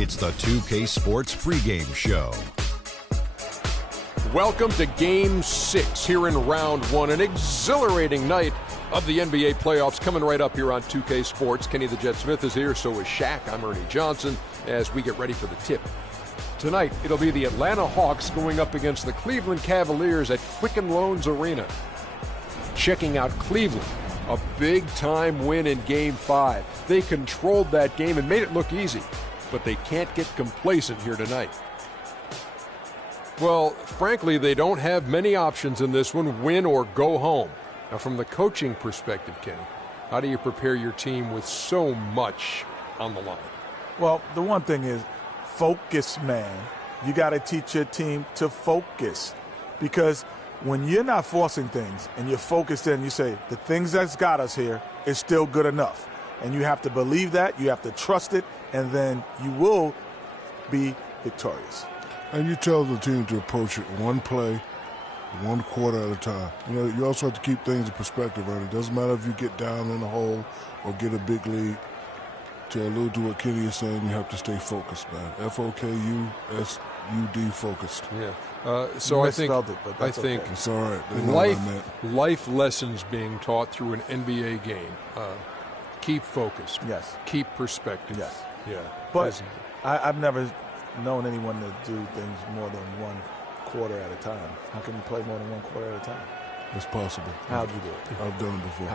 It's the 2K Sports pregame show. Welcome to Game 6 here in Round 1. An exhilarating night of the NBA playoffs coming right up here on 2K Sports. Kenny the Jet Smith is here, so is Shaq. I'm Ernie Johnson as we get ready for the tip. Tonight, it'll be the Atlanta Hawks going up against the Cleveland Cavaliers at Quicken Loans Arena. Checking out Cleveland, a big-time win in Game 5. They controlled that game and made it look easy, but they can't get complacent here tonight. Well, frankly, they don't have many options in this one, win or go home. Now, from the coaching perspective, Kenny, how do you prepare your team with so much on the line? Well, the one thing is focus, man. You got to teach your team to focus, because when you're not forcing things and you're focused in, you say, the things that's got us here is still good enough. And you have to believe that, you have to trust it, and then you will be victorious. And you tell the team to approach it one play, one quarter at a time. You know, you also have to keep things in perspective, right? It doesn't matter if you get down in the hole or get a big lead. To allude to what Kenny is saying, you have to stay focused, man. F-O-K-U-S-U-D, focused. Yeah. So I think okay. It's all right. Life lessons being taught through an NBA game. Keep focused. Yes. Keep perspective. Yes. Yeah. But I've never known anyone to do things more than one quarter at a time. How can you play more than one quarter at a time? It's possible. How'd you do it? I've done it before.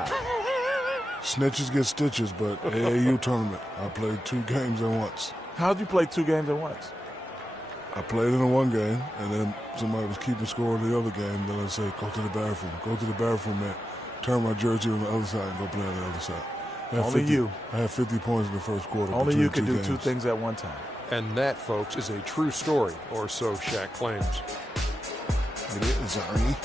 Snitches get stitches, but AAU tournament, I played 2 games at once. How'd you play 2 games at once? I played in one game, and then somebody was keeping score in the other game. Then I say, go to the bathroom. Go to the bathroom, man. Turn my jersey on the other side and go play on the other side. I had 50 points in the first quarter. Only you can do 2 things at one time. And that, folks, is a true story, or so Shaq claims. It is, Ernie.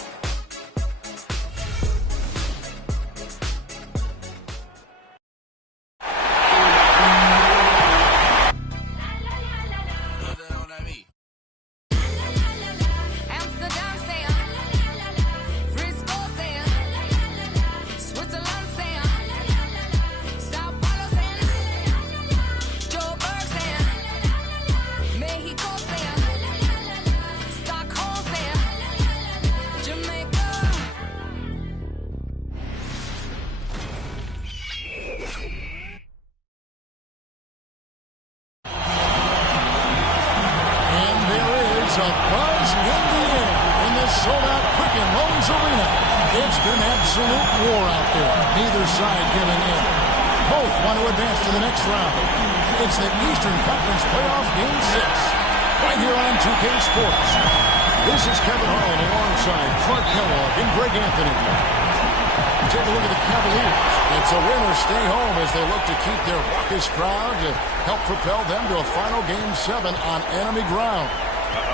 Crowd to help propel them to a final Game 7 on enemy ground.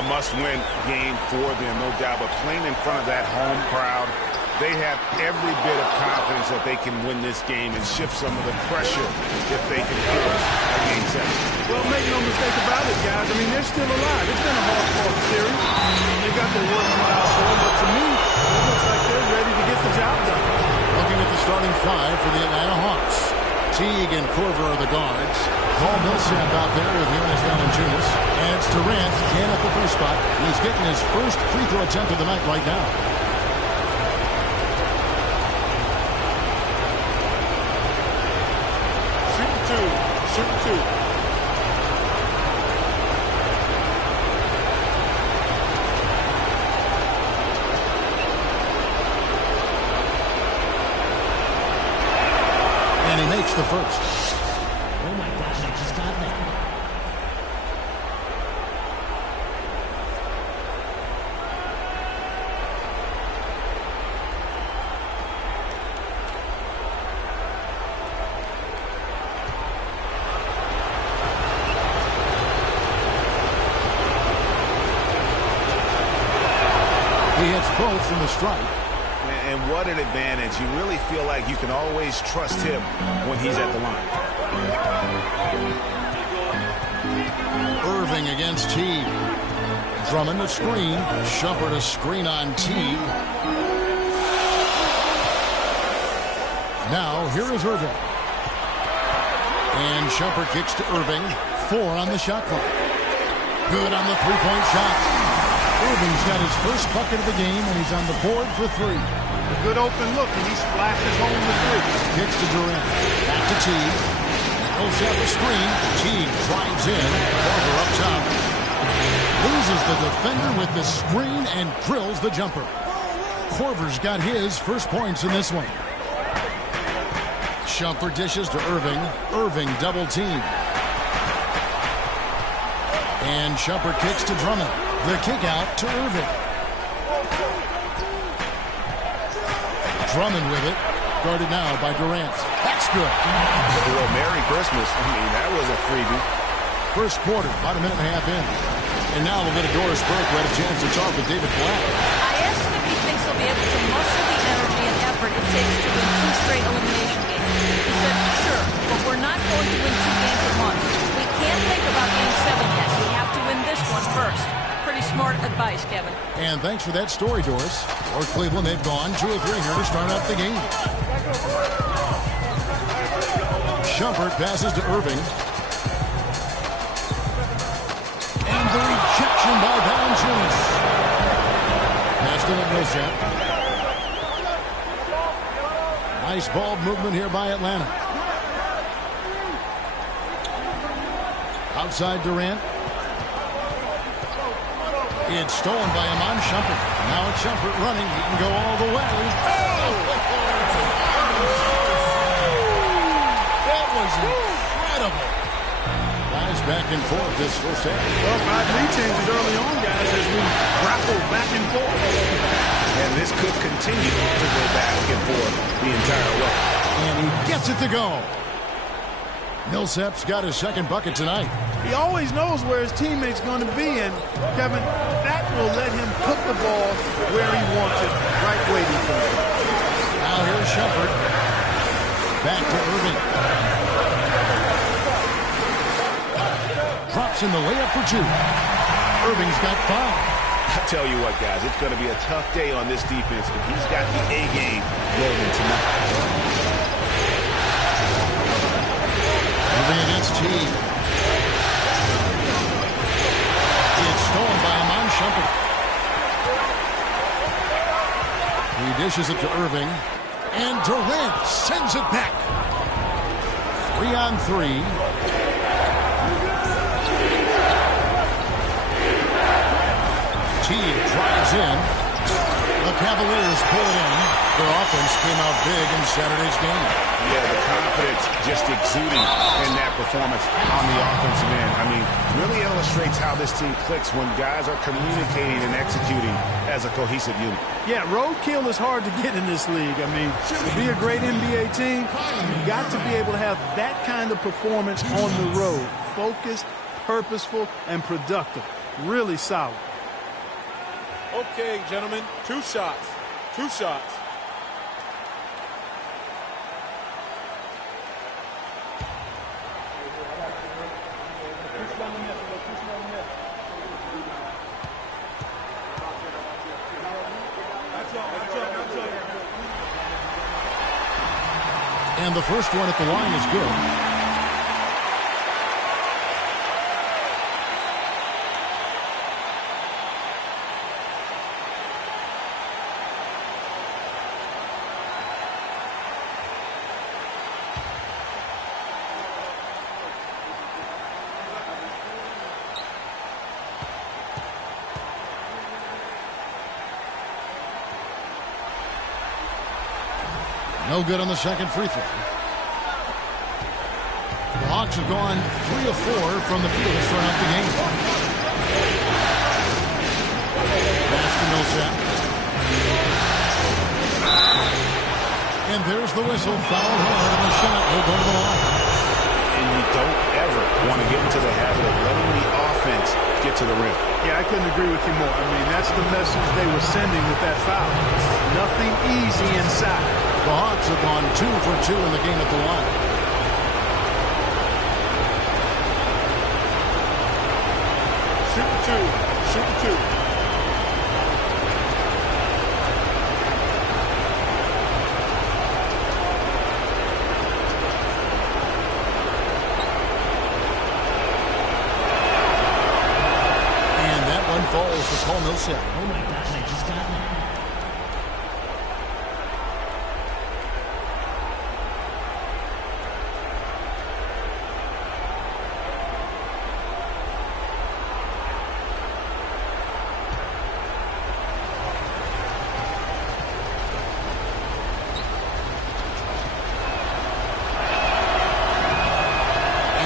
A must-win game for them, no doubt. But playing in front of that home crowd, they have every bit of confidence that they can win this game and shift some of the pressure if they can force a Game 7. Well, make no mistake about it, guys. I mean, they're still alive. It's been a hard-fought series. They got their work cut out for them, but to me, it looks like they're ready to get the job done. Looking at the starting 5 for the Atlanta Hawks. Teague and Korver are the guards. Paul Millsap out there with Jonas Valanciunas. And it's Durant in at the first spot. He's getting his first free throw attempt of the night right now. Shoot two. And he makes the first. Oh my gosh, I just got that. He hits both from the stripe. And what an advantage. You really feel like you can always trust him when he's at the line. Irving against Teague. Drummond to screen. Shumpert to screen on Teague. Now, here is Irving. And Shumpert kicks to Irving. 4 on the shot clock. Good on the three-point shot. Irving's got his first bucket of the game, and he's on the board for 3. A good open look, and he splashes home the 3. Kicks to Durant. Back to T. Millsap a screen. T drives in. Korver up top. Loses the defender with the screen and drills the jumper. Korver's got his first points in this one. Shumpert dishes to Irving. Irving double team. And Shumpert kicks to Drummond. The kick out to Irving. Drummond with it. Guarded now by Durant. That's good. Well, Merry Christmas. I mean, that was a freebie. First quarter, about a minute and a half in. And now we'll get a Doris Burke who had a chance to talk with David Blatt. I asked him if he thinks he'll be able to muster the energy and effort it takes to win 2 straight elimination games. He said, sure, but we're not going to win 2 games at once. We can't think about Game 7 yet. We have to win this one first. Pretty smart advice, Kevin. And thanks for that story, Doris. For Cleveland, they've gone 2 of 3 here to start out the game. Shumpert passes to Irving. And the rejection by Valanciunas. Passed to Millsap. Nice ball movement here by Atlanta. Outside Durant. It's stolen by Iman Shumpert. Now it's Shumpert running. He can go all the way. That was incredible. Guys back and forth this first half. Well, 5 lead changes early on, guys, as we grapple back and forth. And this could continue to go back and forth the entire way. And he gets it to go. Millsap's got his second bucket tonight. He always knows where his teammate's going to be, and, Kevin, that will let him put the ball where he wants it, right waiting for him. Now here's Shumpert. Back to Irving. Drops in the layup for 2. Irving's got 5. I tell you what, guys, it's going to be a tough day on this defense if he's got the A game rolling tonight. Irving against T. It's stolen by Iman Shumpert. He dishes it to Irving. And Durant sends it back. 3 on 3. T drives in. The Cavaliers pull it in. Their offense came out big in Saturday's game. Yeah, the confidence just exuding in that performance on the offensive end. I mean, really illustrates how this team clicks when guys are communicating and executing as a cohesive unit. Yeah, roadkill is hard to get in this league. I mean, to be a great NBA team, you've got to be able to have that kind of performance on the road. Focused, purposeful, and productive. Really solid. Okay, gentlemen, 2 shots. 2 shots. And the first one at the line is good. No good on the second free throw. The Hawks have gone 3 of 4 from the field to start out the game. Pass to Millsap. And there's the whistle. Foul hard, and the shot will go to the line. And you don't ever want to get into the habit of letting the offense get to the rim. Yeah, I couldn't agree with you more. I mean, that's the message they were sending with that foul. Nothing easy inside. The Hawks have gone 2 for 2 in the game at the line. Shoot 2. Millsap. Oh my gosh, I just got that.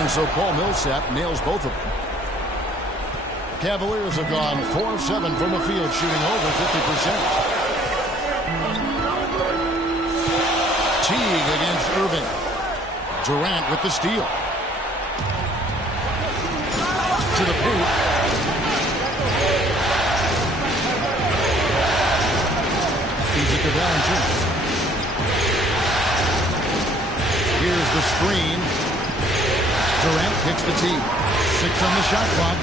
And so Paul Millsap nails both of them. Cavaliers have gone 4 of 7 from the field, shooting over 50%. Teague against Irving. Durant with the steal. To the boot. Feeds it to Valanciunas. Here's the screen. Durant kicks the tee. 6 on the shot clock.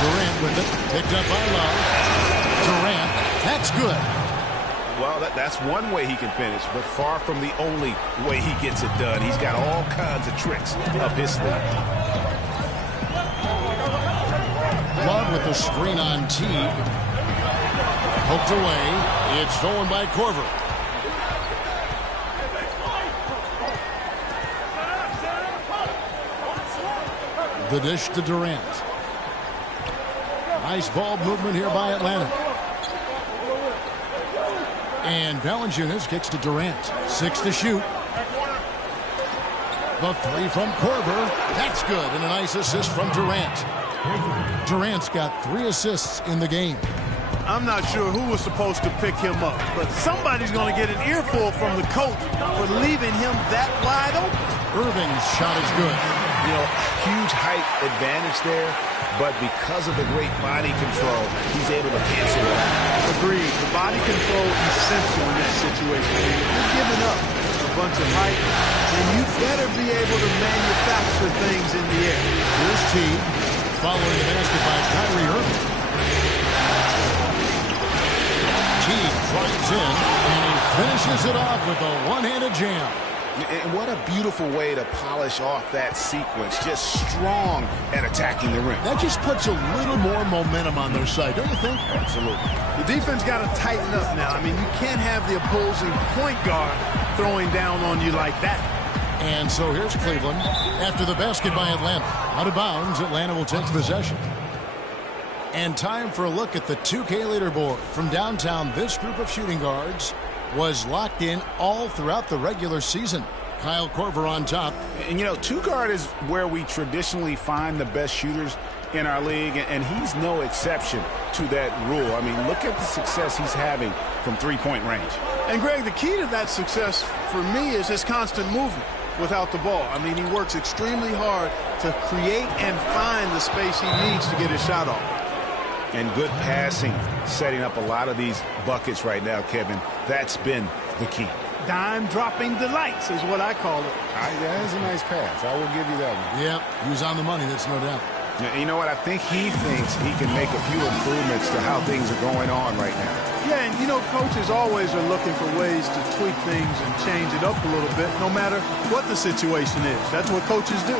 Durant with it. Picked up by Love. Durant. That's good. Well, that's one way he can finish, but far from the only way he gets it done. He's got all kinds of tricks up his sleeve. Love with the screen on Teague. Poked away. It's stolen by Korver. The dish to Durant. Nice ball movement here by Atlanta. And Valanciunas kicks to Durant. 6 to shoot. The 3 from Korver. That's good. And a nice assist from Durant. Durant's got 3 assists in the game. I'm not sure who was supposed to pick him up, but somebody's going to get an earful from the coach for leaving him that wide open. Irving's shot is good. You know, huge height advantage there, but because of the great body control, he's able to cancel it out. Agreed. The body control is essential in that situation. I mean, if you're giving up a bunch of height, then you better be able to manufacture things in the air. Here's Teague, following the basket by Kyrie Irving. Teague drives in, and he finishes it off with a one-handed jam. And what a beautiful way to polish off that sequence. Just strong at attacking the rim. That just puts a little more momentum on their side, don't you think? Absolutely. The defense got to tighten up now. I mean, you can't have the opposing point guard throwing down on you like that. And so here's Cleveland. After the basket by Atlanta. Out of bounds, Atlanta will take possession. And time for a look at the 2K leaderboard. From downtown, this group of shooting guards was locked in all throughout the regular season. Kyle Korver on top. And, you know, 2-guard is where we traditionally find the best shooters in our league, and he's no exception to that rule. I mean, look at the success he's having from three-point range. And, Greg, the key to that success for me is his constant movement without the ball. I mean, he works extremely hard to create and find the space he needs to get his shot off. And good passing, setting up a lot of these buckets right now, Kevin. That's been the key. Dime-dropping delights is what I call it. That is a nice pass. I will give you that one. Yeah, he was on the money, that's no doubt. You know what? I think he thinks he can make a few improvements to how things are going on right now. Yeah, and you know, coaches always are looking for ways to tweak things and change it up a little bit, no matter what the situation is. That's what coaches do.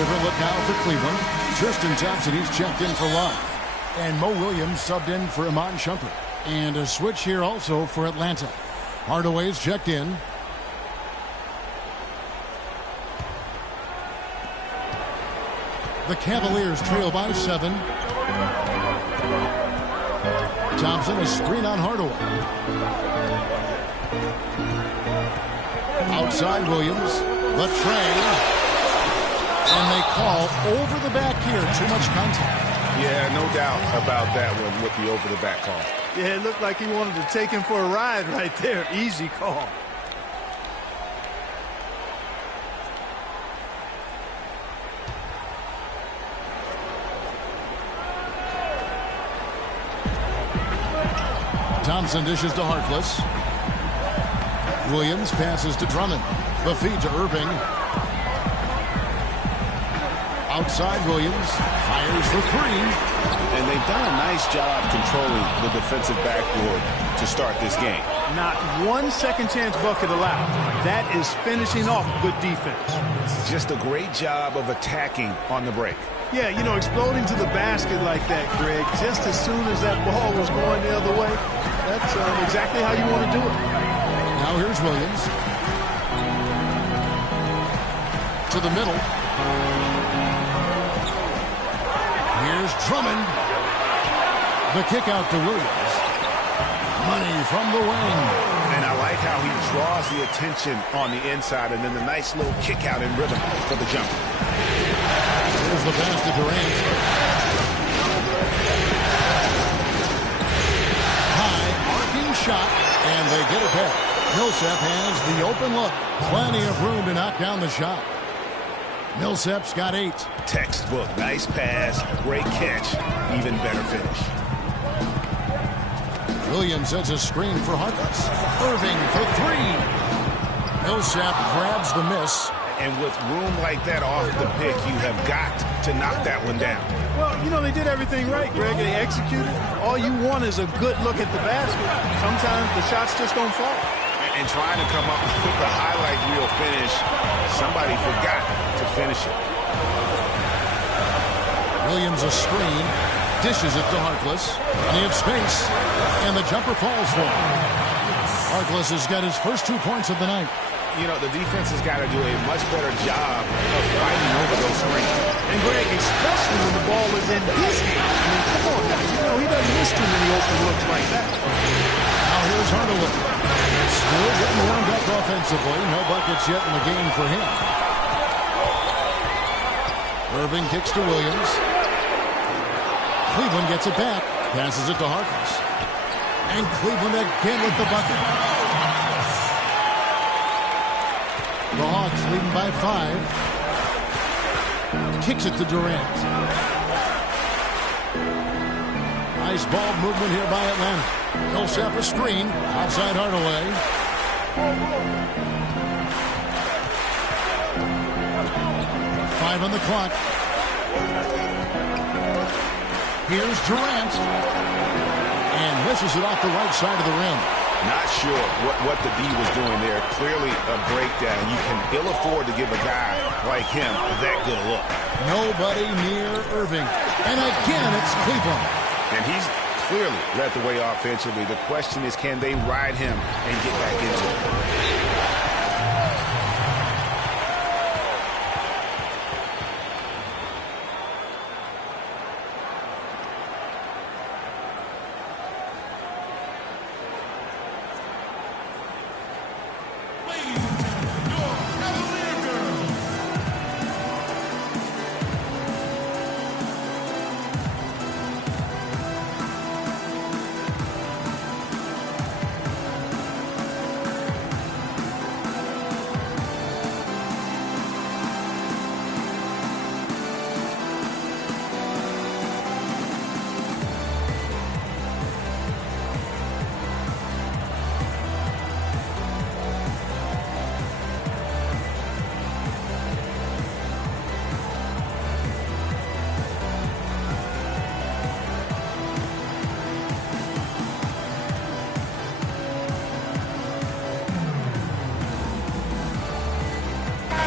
Different look now for Cleveland. Tristan Thompson, he's checked in for Love. And Mo Williams subbed in for Iman Shumpert. And a switch here also for Atlanta. Hardaway's checked in. The Cavaliers trail by 7. Thompson, a screen on Hardaway. Outside Williams. The tray. And they call over the back here. Too much contact. Yeah, no doubt about that one with the over-the-back call. Yeah, it looked like he wanted to take him for a ride right there. Easy call. Thompson dishes to Harkless. Williams passes to Drummond. The feed to Irving. Outside Williams. Fires for three. And they've done a nice job controlling the defensive backboard to start this game. Not one second chance bucket allowed. That is finishing off good defense. Just a great job of attacking on the break. Yeah, you know, exploding to the basket like that, Greg, just as soon as that ball was going the other way, that's exactly how you want to do it. Now here's Williams. To the middle. Here's Drummond. The kick out to Williams. Money from the wing. And I like how he draws the attention on the inside and then the nice little kick out in rhythm for the jumper. Here's the pass to Durant. High arcing shot, and they get it back. Millsap has the open look. Plenty of room to knock down the shot. Millsap's got 8. Textbook. Nice pass. Great catch. Even better finish. Williams sets a screen for Harkless. Irving for 3. Millsap grabs the miss. And with room like that off the pick, you have got to knock that one down. Well, you know, they did everything right, Greg. They executed. All you want is a good look at the basket. Sometimes the shots just don't fall. And trying to come up with the highlight reel finish, somebody forgot to finish it. Williams a screen. Dishes it to Harkless. Plenty of space. And the jumper falls for him. Harkless has got his first 2 points of the night. You know, the defense has got to do a much better job of fighting over those screens. And Greg, especially when the ball is in his hand. I mean, come on now. You know, he doesn't miss too many open looks like that. Now here's Hardaway. Still getting warmed up offensively. No buckets yet in the game for him. Irving kicks to Williams. Cleveland gets it back. Passes it to Harkless. And Cleveland again with the bucket. The Hawks leading by 5. Kicks it to Durant. Nice ball movement here by Atlanta. Millsap a screen. Outside Hardaway. Five on the clock. Here's Durant. And misses it off the right side of the rim. Not sure what the D was doing there. Clearly a breakdown. You can ill afford to give a guy like him that good a look. Nobody near Irving. And again, it's Cleveland. And he's clearly led the way offensively. The question is, can they ride him and get back into it?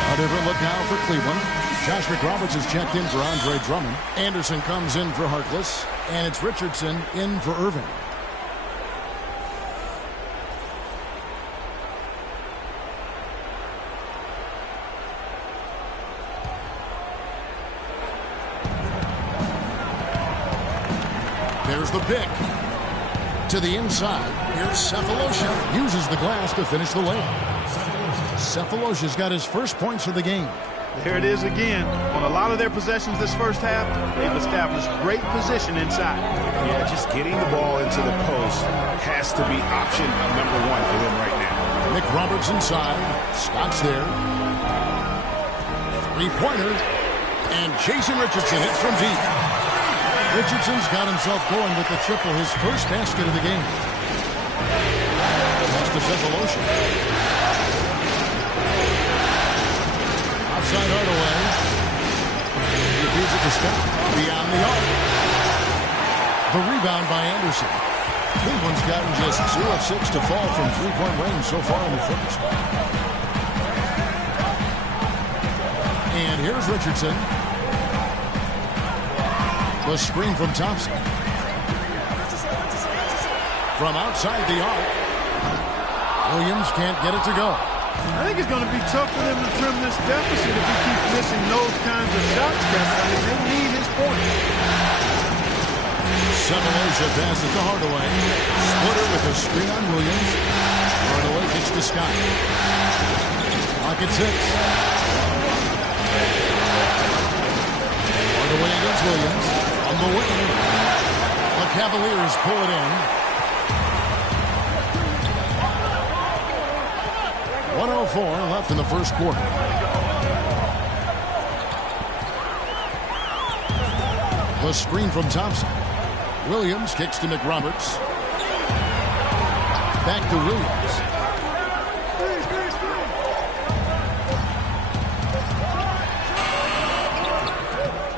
A different look now for Cleveland. Josh McRoberts has checked in for Andre Drummond. Anderson comes in for Harkless. And it's Richardson in for Irving. There's the pick. To the inside. Here's Cephalosha. Uses the glass to finish the layup. Cephalosha's got his first points of the game. There it is again. On a lot of their possessions this first half, they've established great position inside. Yeah, just getting the ball into the post has to be option number 1 for them right now. McRoberts inside. Scott's there. Three-pointer. And Jason Richardson hits from deep. Richardson's got himself going with the triple, his first basket of the game. to Cephalosha. Outside Hardaway. He feeds it to Scott. Beyond the arc. The rebound by Anderson. Cleveland's gotten just 2 of 6 to fall from three-point range so far in the first. And here's Richardson. The screen from Thompson. From outside the arc. Williams can't get it to go. I think it's going to be tough for them to trim this deficit if he keeps missing those kinds of shots, Kevin. I mean, they need his points. Cephalosha passes to Hardaway. Splitter with a screen on Williams. Hardaway kicks to Scott. Clock at 6. Hardaway against Williams. On the wing. The Cavaliers pull it in. 1:04 left in the first quarter. The screen from Thompson. Williams kicks to McRoberts. Back to Williams.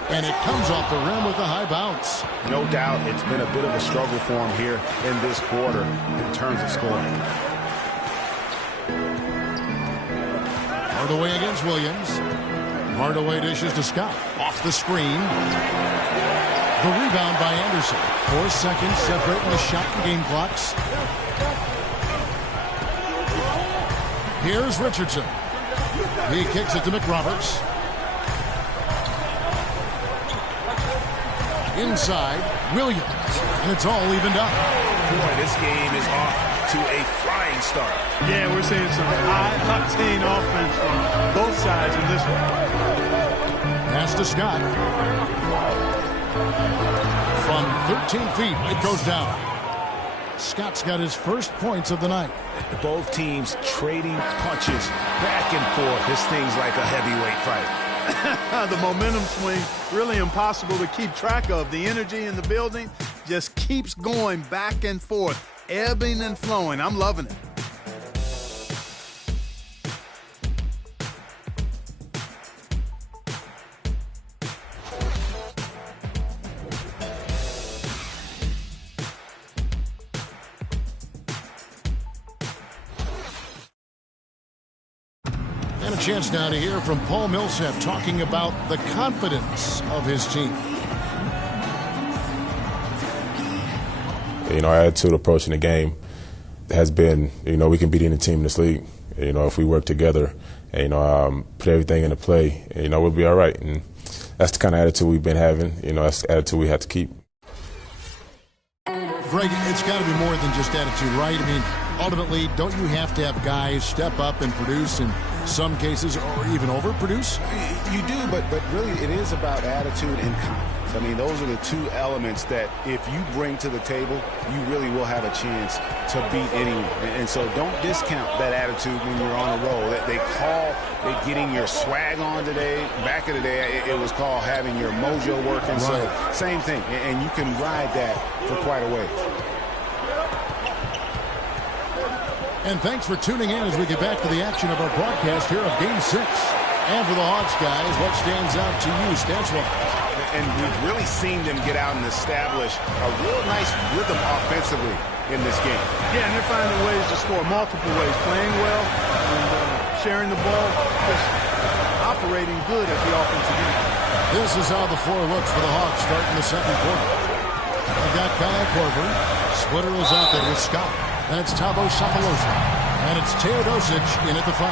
And it comes off the rim with a high bounce. No doubt it's been a bit of a struggle for him here in this quarter in terms of scoring. Hardaway against Williams. Hardaway dishes to Scott. Off the screen. The rebound by Anderson. 4 seconds separating the shot and game clocks. Here's Richardson. He kicks it to McRoberts. Inside, Williams. And it's all evened up. Boy, this game is off to a flying start. Yeah, we're seeing some high-octane offense from both sides in this one. Pass to Scott. From 13 feet, it goes down. Scott's got his first points of the night. Both teams trading punches back and forth. This thing's like a heavyweight fight. The momentum swing, really impossible to keep track of. The energy in the building just keeps going back and forth, ebbing and flowing. I'm loving it. And a chance now to hear from Paul Millsap talking about the confidence of his team. You know, our attitude approaching the game has been, you know, we can beat any team in this league. You know, if we work together and, you know, put everything into play, you know, we'll be all right. And that's the kind of attitude we've been having. You know, that's the attitude we have to keep. Greg, it's got to be more than just attitude, right? I mean, ultimately, don't you have to have guys step up and produce in some cases or even overproduce? You do, but really it is about attitude and confidence. I mean, those are the two elements that if you bring to the table, you really will have a chance to beat anyone. And so don't discount that attitude when you're on a roll. They call it getting your swag on today. Back in the day, it was called having your mojo working. Right. So same thing, and you can ride that for quite a ways. And thanks for tuning in as we get back to the action of our broadcast here of Game 6. And for the Hawks, guys, what stands out to you stats-wise? And we've really seen them get out and establish a real nice rhythm offensively in this game. Yeah, and they're finding ways to score multiple ways, playing well and sharing the ball, just operating good at the offensive end. This is how the floor looks for the Hawks starting the second quarter. They've got Kyle Korver. Splitter is out there with Scott. That's Thabo Sefolosha. And it's Teodosic in at the 5.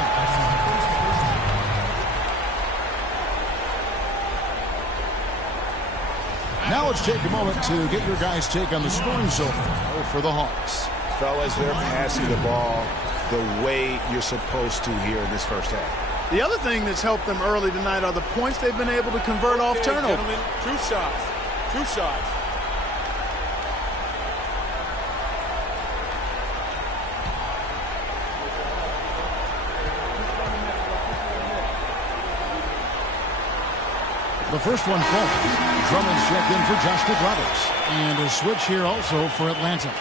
Now let's take a moment to get your guys' take on the scoring so far for the Hawks. Fellas, they're passing the ball the way you're supposed to here in this first half. The other thing that's helped them early tonight are the points they've been able to convert off turnover. Gentlemen, 2 shots. 2 shots. The first one falls. Drummond's checked in for Josh McRoberts. And a switch here also for Atlanta.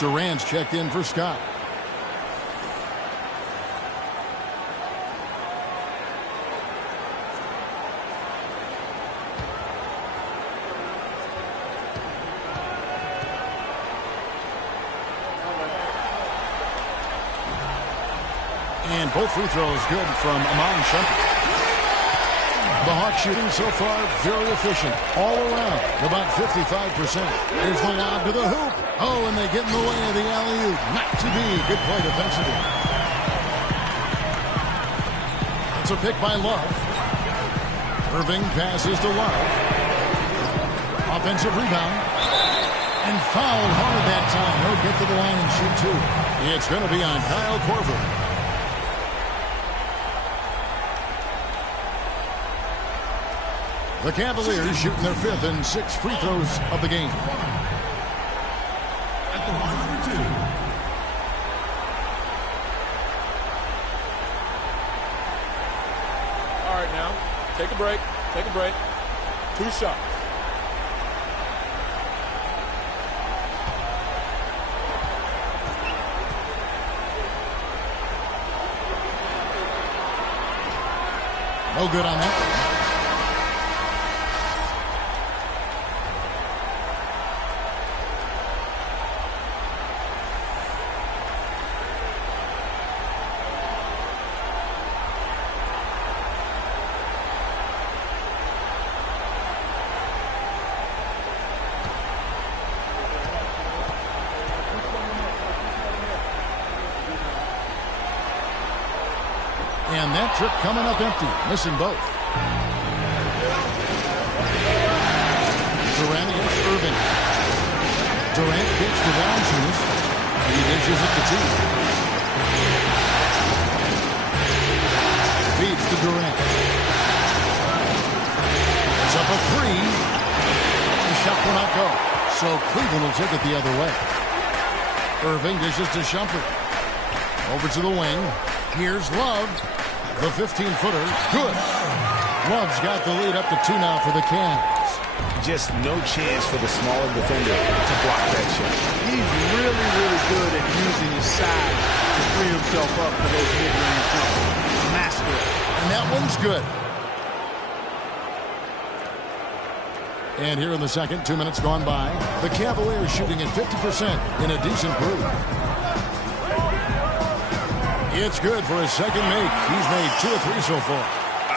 Durant's checked in for Scott. And both free throws good from Iman Shumpert. The Hawks shooting so far very efficient. All around, about 55%. Here's the lob to the hoop. Oh, and they get in the way of the alley-oop. Not to be. Good play defensively. It's a pick by Love. Irving passes to Love. Offensive rebound. And fouled hard that time. He'll get to the line and shoot two. It's going to be on Kyle Korver. The Cavaliers shooting their 5th and 6th free throws of the game. At the line for two. All right, now, take a break. Take a break. 2 shots. No good on that one. And that trip coming up empty, missing both. Durant against Irving. Durant gets to Valanciunas. He dishes it to T. Feeds to Durant. It's up a 3. The shot will not go. So Cleveland will take it the other way. Irving dishes to Shumpert. Over to the wing. Here's Love. The 15-footer. Good. Love's got the lead up to 2 now for the Cavs. Just no chance for the smaller defender to block that shot. He's really, really good at using his size to free himself up for those mid-range jumpers. Master it. And that one's good. And here in the second, 2 minutes gone by. The Cavaliers shooting at 50% in a decent groove. It's good for his second make. He's made 2 or 3 so far.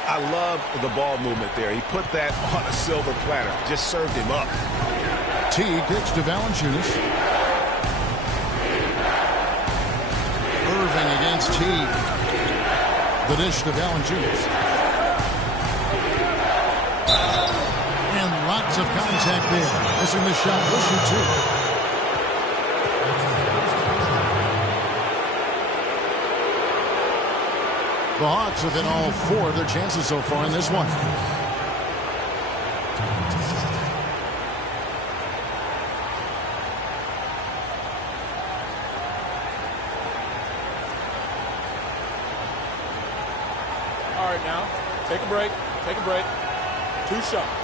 I love the ball movement there. He put that on a silver platter. Just served him up. T kicks to Valanciunas. Irving against T. The dish to Valanciunas. And lots of contact there. Missing the shot. We'll shoot 2. The Hawks have been all 4 of their chances so far in this one. All right, now, take a break. Take a break. 2 shots.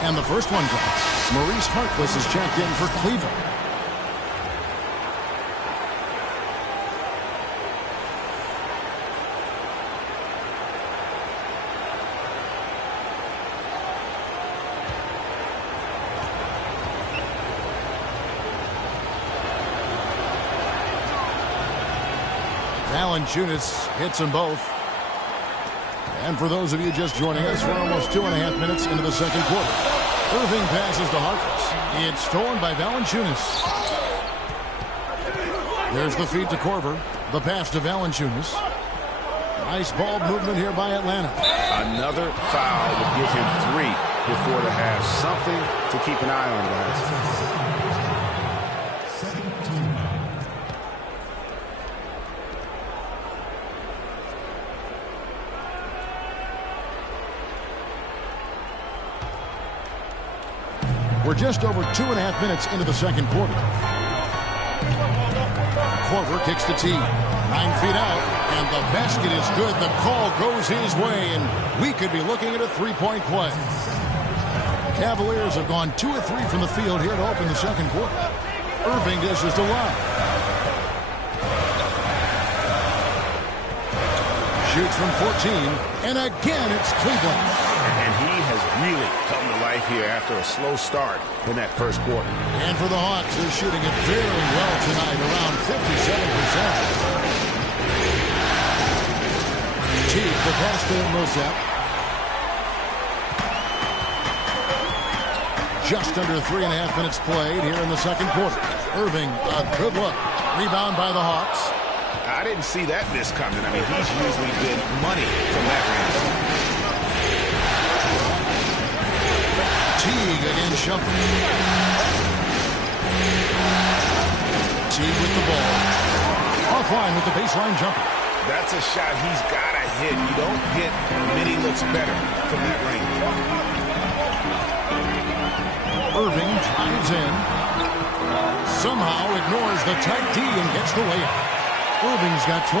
And the first one drops. Maurice Harkless is checked in for Cleveland. Valanciunas hits them both. And for those of you just joining us, we're almost 2.5 minutes into the second quarter. Irving passes to Harkless. It's stolen by Valanciunas. There's the feed to Korver. The pass to Valanciunas. Nice ball movement here by Atlanta. Another foul would give him 3 before the half. Something to keep an eye on, guys. We're just over 2.5 minutes into the second quarter. Korver kicks to T. 9 feet out, and the basket is good. The call goes his way, and we could be looking at a 3-point play. Cavaliers have gone 2 of 3 from the field here to open the second quarter. Irving dishes to Love. Shoots from 14, and again it's Cleveland. And he has really come to life here after a slow start in that first quarter. And for the Hawks, they're shooting it very well tonight, around 57%. Teague, the pass to Millsap. Just under 3.5 minutes played here in the second quarter. Irving, a good look. Rebound by the Hawks. I didn't see that miss coming. I mean, he's usually been money from that range. Teague again jumping. Teague with the ball. Offline with the baseline jumper. That's a shot he's got to hit. You don't get many looks better from that range. Irving drives in. Somehow ignores the tight D and gets the layup. Irving's got 12.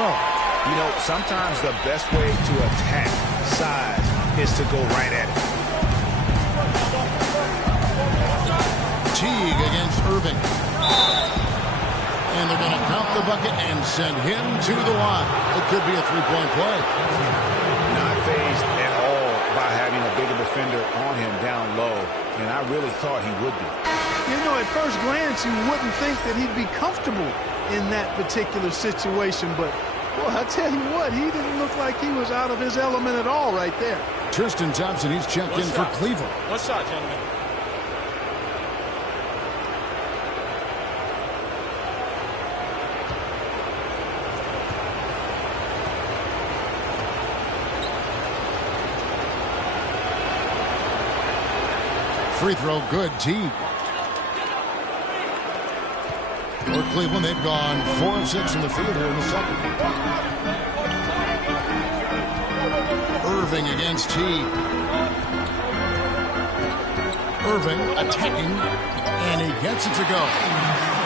You know, sometimes the best way to attack size is to go right at it. Teague against Irving. And they're going to count the bucket and send him to the line. It could be a three-point play. Not fazed at all by having a bigger defender on him down low. And I really thought he would be. You know, at first glance, you wouldn't think that he'd be comfortable in that particular situation. But, well, I tell you what, he didn't look like he was out of his element at all right there. Tristan Thompson, he's checked in for Cleveland. One shot, gentlemen. Free throw good. Teague. For Cleveland, they've gone 4 of 6 in the field here in the second. Irving against Teague. Irving attacking, and he gets it to go.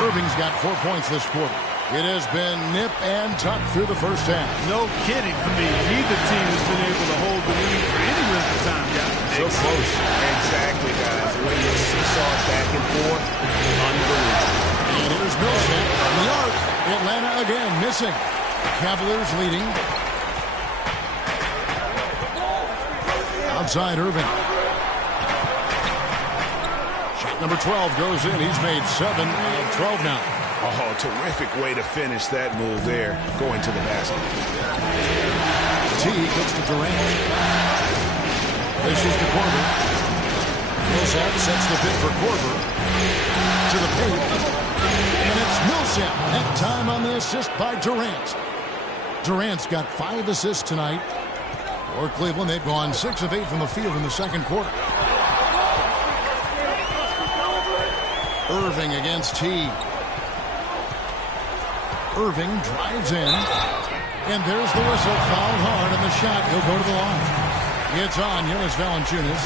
Irving's got 4 points this quarter. It has been nip and tuck through the first half. No kidding. I mean, neither team has been able to hold the lead for any length of time, guys. So close. Exactly, guys. The way you seesaw back and forth, unbelievable. And here's Millsap on the arc. Atlanta again missing. Cavaliers leading. Outside Irving. Shot number 12 goes in. He's made 7 and 12 now. Oh, terrific way to finish that move there, going to the basket. Teague looks to Durant. This is to Korver. Millsap sets the pick for Korver. To the paint. And it's Millsap. That time on the assist by Durant. Durant's got 5 assists tonight. For Cleveland, they've gone 6 of 8 from the field in the second quarter. Irving against Teague. Irving drives in. And there's the whistle. Fouled hard on the shot. He'll go to the line. It's on Jonas Valanciunas.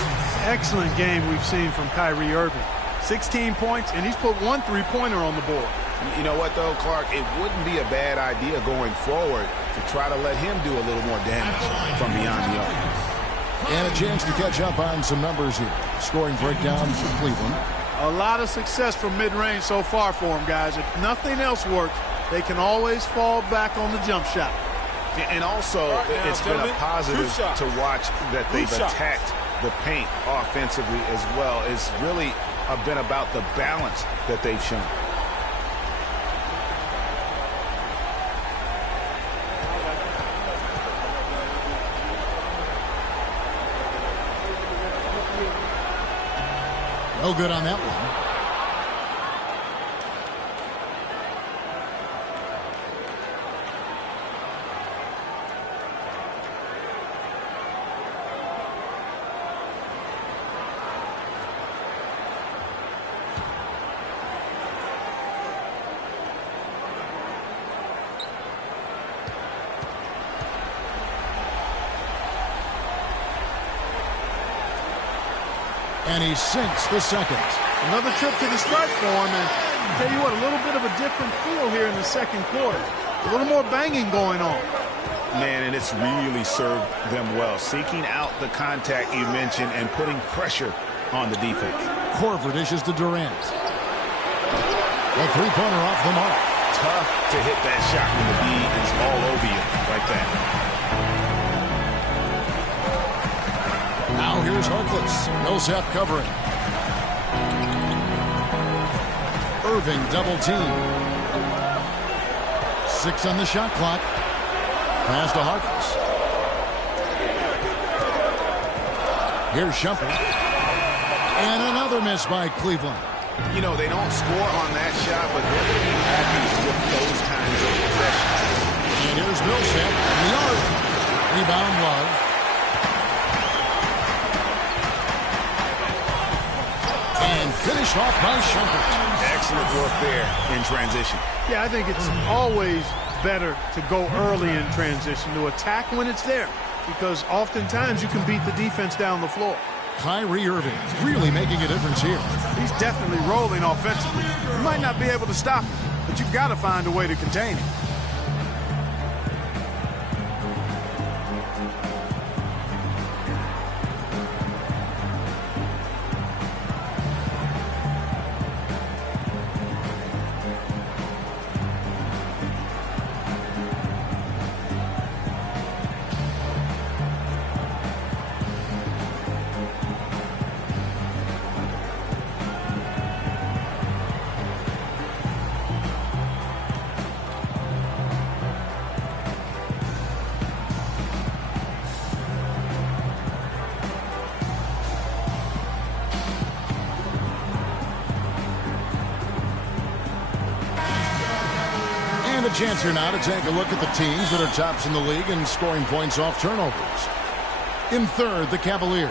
Excellent game we've seen from Kyrie Irving. 16 points, and he's put 1 3-pointer on the board. You know what, though, Clark? It wouldn't be a bad idea going forward to try to let him do a little more damage from beyond the arc. And a chance to catch up on some numbers here. Scoring breakdown for Cleveland. A lot of success from mid-range so far for them, guys. If nothing else works, they can always fall back on the jump shot. And also, it's been a positive to watch that they've attacked the paint offensively as well. It's really been about the balance that they've shown. No good on that one. And he sinks the second. Another trip to the stripe for him, and I'll tell you what, a little bit of a different feel here in the second quarter. A little more banging going on. Man, and it's really served them well. Seeking out the contact you mentioned and putting pressure on the defense. Korver dishes to Durant. A three-pointer off the mark. Tough to hit that shot when the D is all over you like that. Now here's Harkless. Millsap covering. Irving double team. 6 on the shot clock. Pass to Harkless. Here's Shumpert. And another miss by Cleveland. You know, they don't score on that shot, but they're going to be happy with those kinds of possessions. And here's Millsap in the arc. Rebound Love. And finished off by Shumpert. Excellent work there in transition. Yeah, I think it's always better to go early in transition, to attack when it's there, because oftentimes you can beat the defense down the floor. Kyrie Irving really making a difference here. He's definitely rolling offensively. You might not be able to stop him, but you've got to find a way to contain him. A chance here now to take a look at the teams that are tops in the league in scoring points off turnovers. In third, the Cavaliers.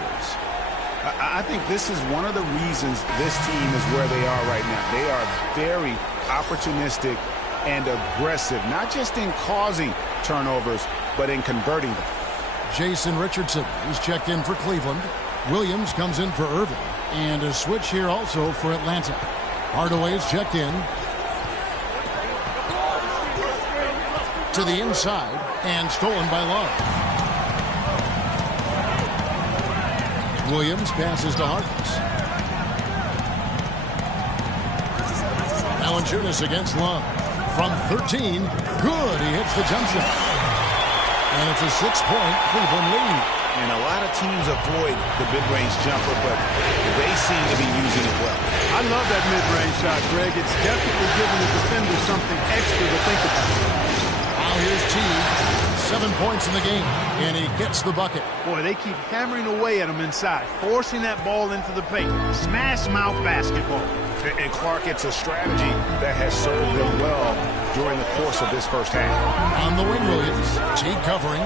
I think this is one of the reasons this team is where they are right now. They are very opportunistic and aggressive, not just in causing turnovers, but in converting them. Jason Richardson is checked in for Cleveland. Williams comes in for Irving. And a switch here also for Atlanta. Hardaway is checked in. To the inside and stolen by Love. Williams passes to Harkless. Valanciunas against Love. From 13, good. He hits the jump shot. And it's a 6-point Cleveland lead. And a lot of teams avoid the mid-range jumper, but they seem to be using it well. I love that mid-range shot, Greg. It's definitely giving the defender something extra to think about. Here's T. 7 points in the game, and he gets the bucket. Boy, they keep hammering away at him inside, forcing that ball into the paint. Smash mouth basketball. And Clark, it's a strategy that has served them well during the course of this first half. On the wing, Williams. T covering.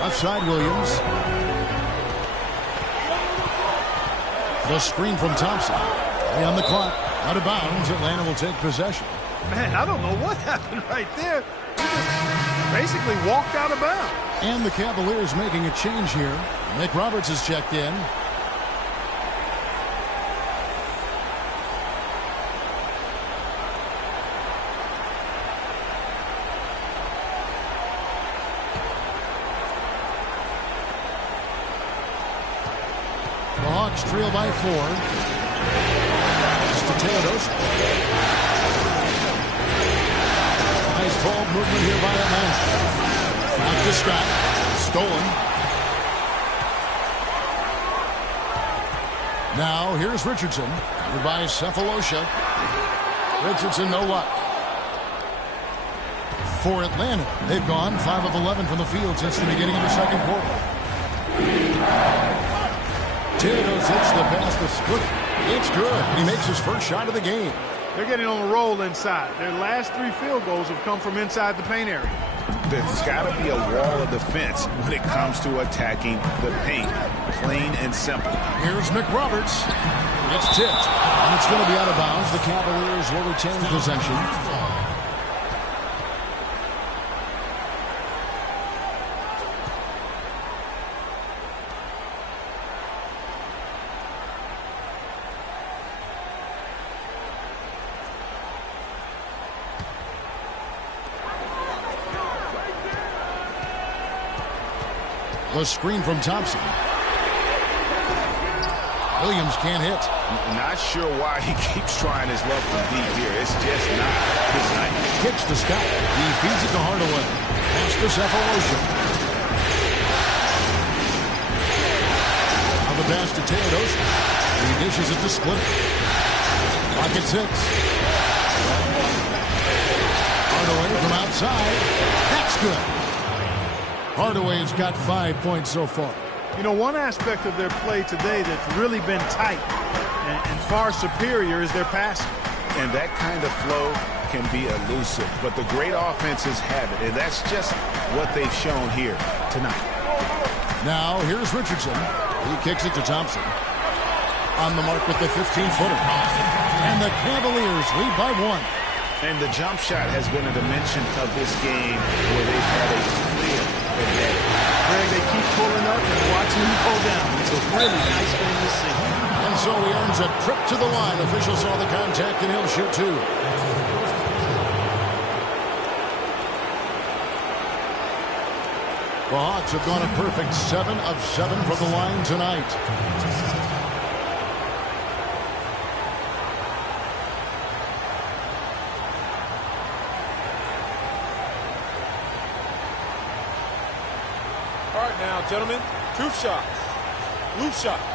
Left side, Williams. The screen from Thompson. On the clock. Out of bounds, Atlanta will take possession. Man, I don't know what happened right there. He just basically walked out of bounds. And the Cavaliers making a change here. Nick Roberts is checked in. The Hawks trail by 4. Teodosi. Nice ball movement here by Atlanta. Out to Scott. Stolen. Now here's Richardson. Covered by Cephalosha. Richardson, no luck. For Atlanta, they've gone 5 of 11 from the field since the beginning of the second quarter. Teodos hits the pass to Split. It's good. He makes his first shot of the game. They're getting on a roll inside. Their last 3 field goals have come from inside the paint area. There's got to be a wall of defense when it comes to attacking the paint. Plain and simple. Here's McRoberts. It's tipped. And it's going to be out of bounds. The Cavaliers will retain possession. The screen from Thompson. Williams can't hit. Not sure why he keeps trying his luck from deep here. It's just not his night. Kicks to Scott. He feeds it to Hardaway. Pass to Cephalosha. pass to Teodosic. He dishes it to Splitter. Pocket 6. Hardaway from outside. That's good. Hardaway's got 5 points so far. You know, one aspect of their play today that's really been tight and far superior is their passing. And that kind of flow can be elusive, but the great offenses have it, and that's just what they've shown here tonight. Now, here's Richardson. He kicks it to Thompson. On the mark with the 15-footer. And the Cavaliers lead by 1. And the jump shot has been a dimension of this game where they've had a clear advantage. Greg, they keep pulling up and watching him go down. It's a really nice thing to see. And so he earns a trip to the line. Officials saw the contact, and he'll shoot 2. The Hawks have gone a perfect 7 of 7 from the line tonight. All right, now, gentlemen, 2 shots. Loose shots.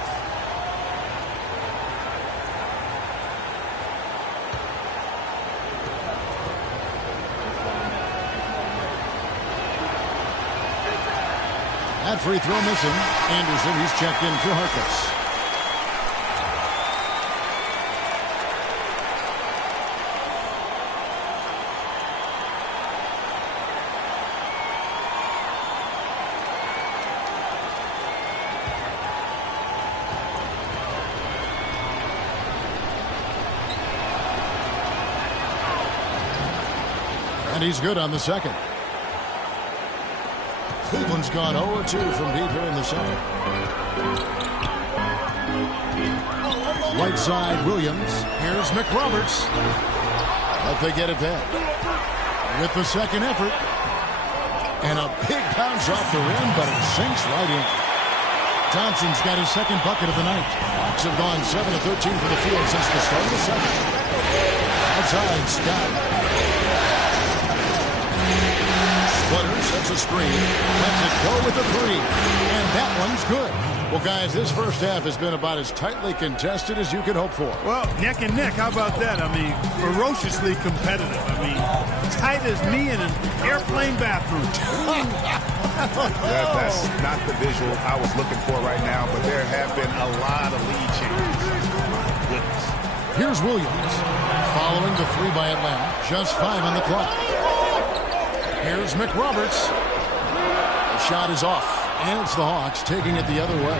That free throw missing. Anderson, he's checked in for Harkless. And he's good on the second. Cleveland's gone 0-2 from deep here in the second. Right side, Williams. Here's McRoberts. But they get it back. With the second effort. And a big bounce off the rim, but it sinks right in. Thompson's got his second bucket of the night. Hawks have gone 7 of 13 for the field since the start of the second. Outside, Scott. Splitter sets a screen, lets it go with the 3, and that one's good. Well, guys, this first half has been about as tightly contested as you could hope for. Well, neck and neck, how about that? I mean, ferociously competitive. I mean, tight as me in an airplane bathroom. That's not the visual I was looking for right now, but there have been a lot of lead changes. My goodness. Here's Williams, following the 3 by Atlanta. Just 5 on the clock. Here's McRoberts. The shot is off, and it's the Hawks taking it the other way.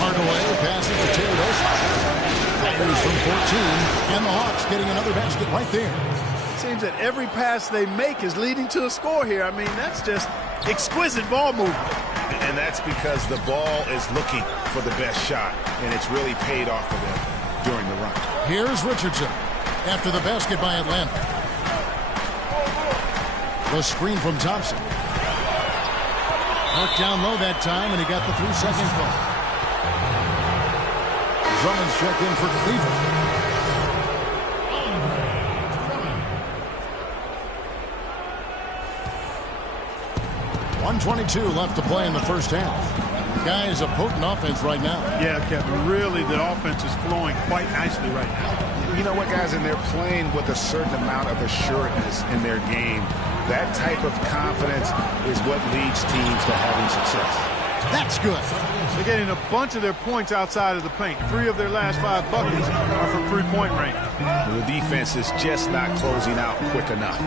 Hardaway passes to Teodosic. Fires from 14, and the Hawks getting another basket right there. Seems that every pass they make is leading to a score here. I mean, that's just exquisite ball movement. And that's because the ball is looking for the best shot, and it's really paid off for them during the run. Here's Richardson after the basket by Atlanta. The screen from Thompson. Worked down low that time, and he got the 3-second call. Drummond's checked in for Cleveland. 1:22 left to play in the first half. Guys, a potent offense right now. Yeah, Kevin, really the offense is flowing quite nicely right now. You know what, guys, and they're playing with a certain amount of assuredness in their game. That type of confidence is what leads teams to having success. That's good. They're getting a bunch of their points outside of the paint. 3 of their last 5 buckets are from 3-point range. The defense is just not closing out quick enough.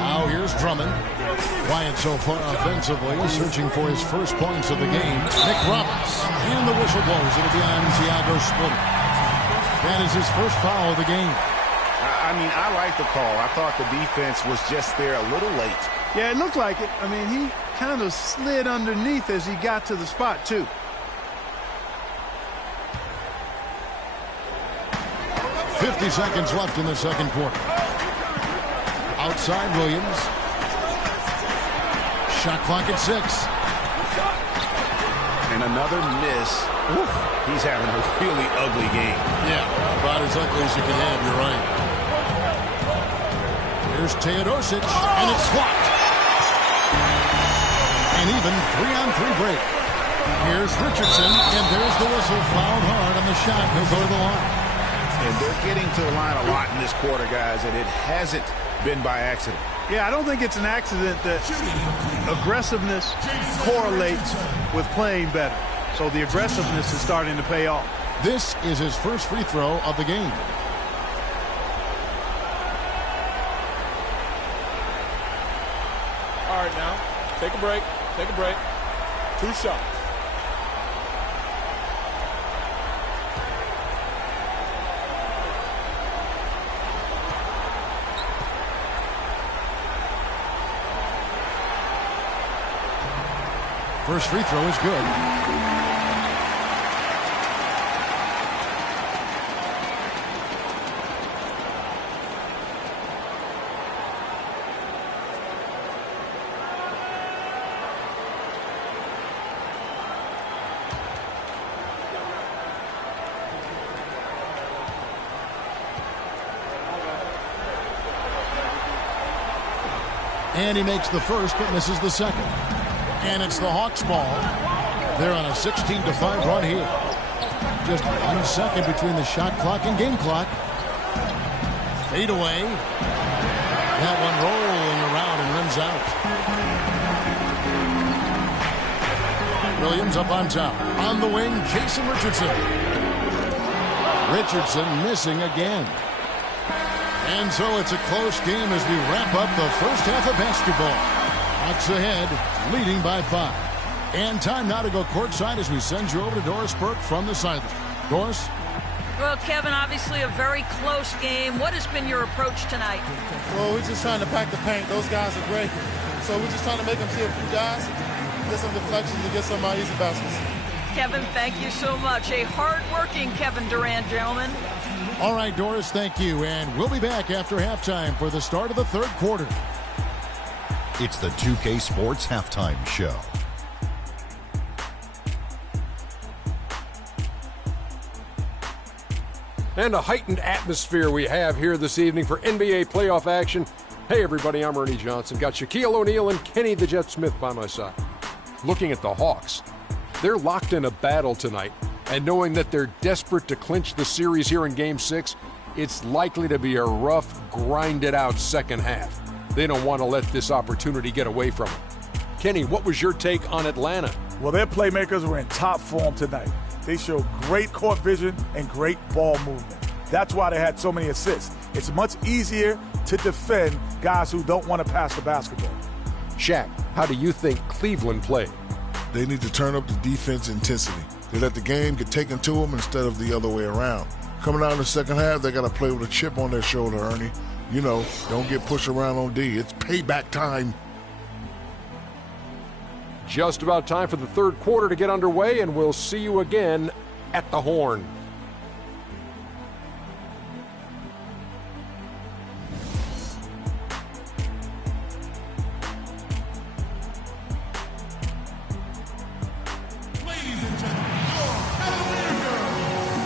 Now here's Drummond. Quiet so far offensively, searching for his first points of the game. McRoberts. And the whistle blows. It'll be on Thiago Splitter. That is his first foul of the game. I mean, I like the call. I thought the defense was just there a little late. Yeah, it looked like it. I mean, he kind of slid underneath as he got to the spot, too. .50 seconds left in the second quarter. Outside Williams. Shot clock at 6. And another miss. Oof, he's having a really ugly game. Yeah, about as ugly as you can have, you're right. Here's Teodosic, and it's swapped. An even 3-on-3 break. Here's Richardson, and there's the whistle. Fouled hard on the shot. He'll go to the line. And they're getting to the line a lot in this quarter, guys, and it hasn't been by accident. Yeah, I don't think it's an accident that aggressiveness correlates with playing better. So the aggressiveness is starting to pay off. This is his first free throw of the game. All right, now, take a break. Take a break. 2 shots. First free throw is good. And he makes the first but misses the second. And it's the Hawks ball. They're on a 16-5 run here. Just 1 second between the shot clock and game clock. Fade away. That one rolling around and rims out. Williams up on top. On the wing, Jason Richardson. Richardson missing again. And so it's a close game as we wrap up the first half of basketball. Hawks ahead, leading by 5. And time now to go courtside as we send you over to Doris Burke from the sideline. Doris? Well, Kevin, obviously a very close game. What has been your approach tonight? Well, we're just trying to pack the paint. Those guys are great. So we're just trying to make them see a few guys, get some deflections, and get some easy baskets. Kevin, thank you so much. A hard-working Kevin Durant, gentlemen. All right, Doris, thank you. And we'll be back after halftime for the start of the third quarter. It's the 2K Sports Halftime Show. And a heightened atmosphere we have here this evening for NBA playoff action. Hey, everybody, I'm Ernie Johnson. Got Shaquille O'Neal and Kenny the Jet Smith by my side. Looking at the Hawks, they're locked in a battle tonight. And knowing that they're desperate to clinch the series here in Game 6, it's likely to be a rough, grinded-out second half. They don't want to let this opportunity get away from them. Kenny, what was your take on Atlanta? Well, their playmakers were in top form tonight. They showed great court vision and great ball movement. That's why they had so many assists. It's much easier to defend guys who don't want to pass the basketball. Shaq, how do you think Cleveland played? They need to turn up the defense intensity. They let the game get taken to them instead of the other way around. Coming out in the second half, they got to play with a chip on their shoulder, Ernie. You know, don't get pushed around on D. It's payback time. Just about time for the third quarter to get underway, and we'll see you again at the Horn.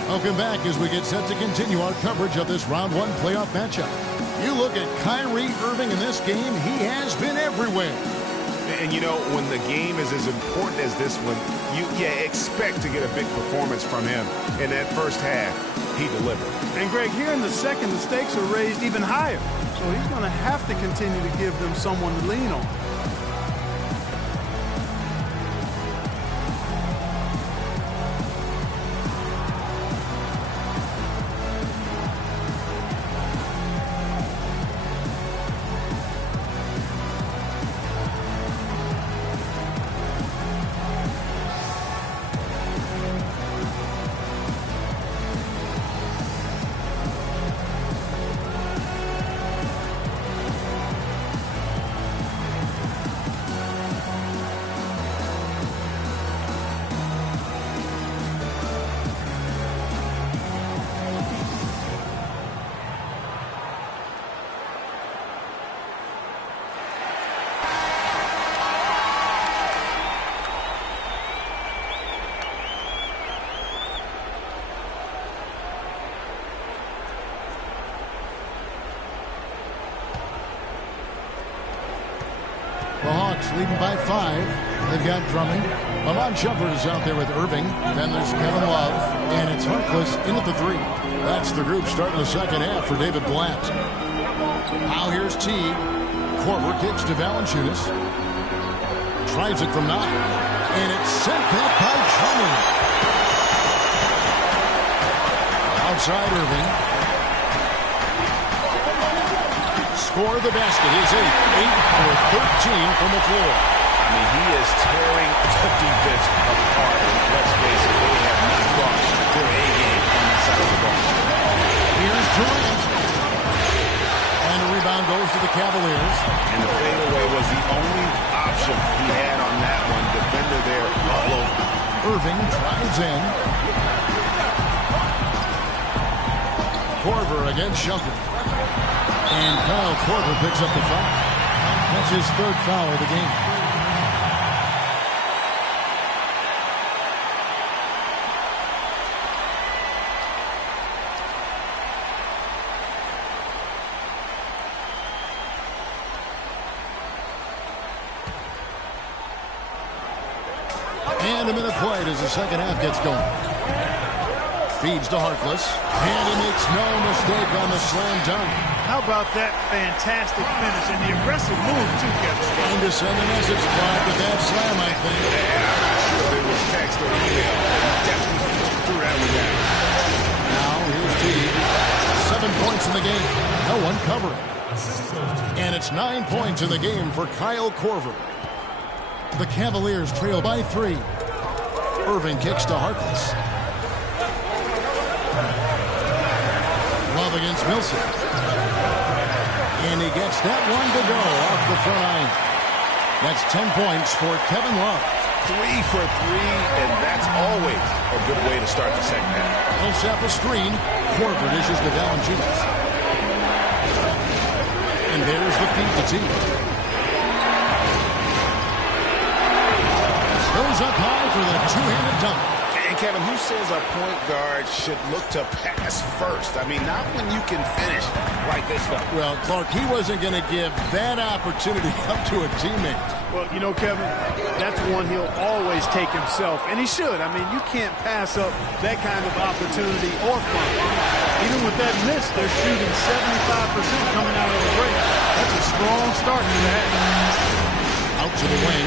Welcome back as we get set to continue our coverage of this round 1 playoff matchup. You look at Kyrie Irving in this game, he has been everywhere. And, you know, when the game is as important as this one, you expect to get a big performance from him. In that first half, he delivered. And, Greg, here in the second, the stakes are raised even higher. So he's going to have to continue to give them someone to lean on. The Hawks leading by 5. They've got Drummond. Amon Shumpert is out there with Irving. Then there's Kevin Love. And it's Harkless in at the 3. That's the group starting the second half for David Blatt. Now here's Teague. Korver kicks to Valanciunas. Tries it from 9. And it's sent back by Drummond. Outside Irving. Score the basket. He's 8 for 13 from the floor. I mean, he is tearing the defense apart. Let's face it, they have not brought their A game on that side of the ball. Here's Durant. And the rebound goes to the Cavaliers. And the fadeaway was the only option he had on that one. Defender there all over. Irving drives in. Korver against Shumpert. And Kyle Korver picks up the foul. That's his 3rd foul of the game. And a minute played as the second half gets going. Feeds to Harkless. And he makes no mistake on the slam dunk. How about that fantastic finish and the aggressive move, too, Kevin? Trying to send a message, Clark, with that slam, I think. Yeah, I'm not sure if it was text or email. Definitely threw that one down. Now, here's Teague. 7 points in the game. No one covering. And it's 9 points in the game for Kyle Korver. The Cavaliers trail by 3. Irving kicks to Harkless. Love against Millsap. And he gets that one to go off the front line. That's 10 points for Kevin Love. 3 for 3, and that's always a good way to start the second half. Millsap a screen. Korver dishes to Valanciunas. And there's the feed to Teague. Goes up high for the two-handed dunk. And Kevin, who says a point guard should look to pass first? I mean, not when you can finish like this one. Well, Clark, he wasn't going to give that opportunity up to a teammate. Well, you know, Kevin, that's one he'll always take himself, and he should. I mean, you can't pass up that kind of opportunity or fun. Even with that miss, they're shooting 75% coming out of the break. That's a strong start to that. Out to the wing.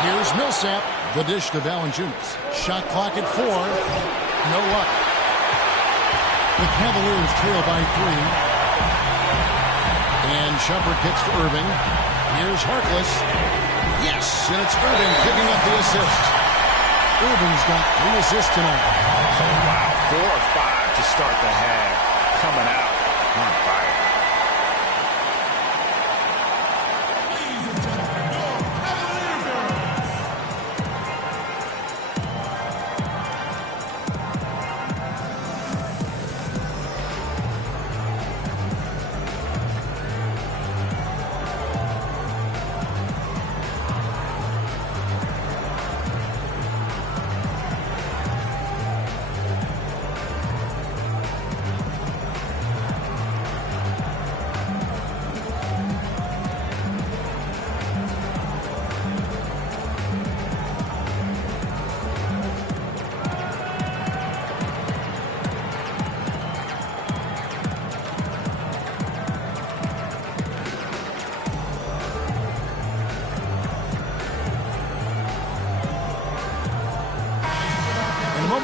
Here's Millsap, the dish to Valanciunas. Shot clock at 4. No luck. The Cavaliers trail by 3. And Shumpert kicks to Irving. Here's Harkless. Yes, and it's Irving picking up the assist. Irving's got 3 assists tonight. Oh, wow. 4 or 5 to start the half. Coming out on fire.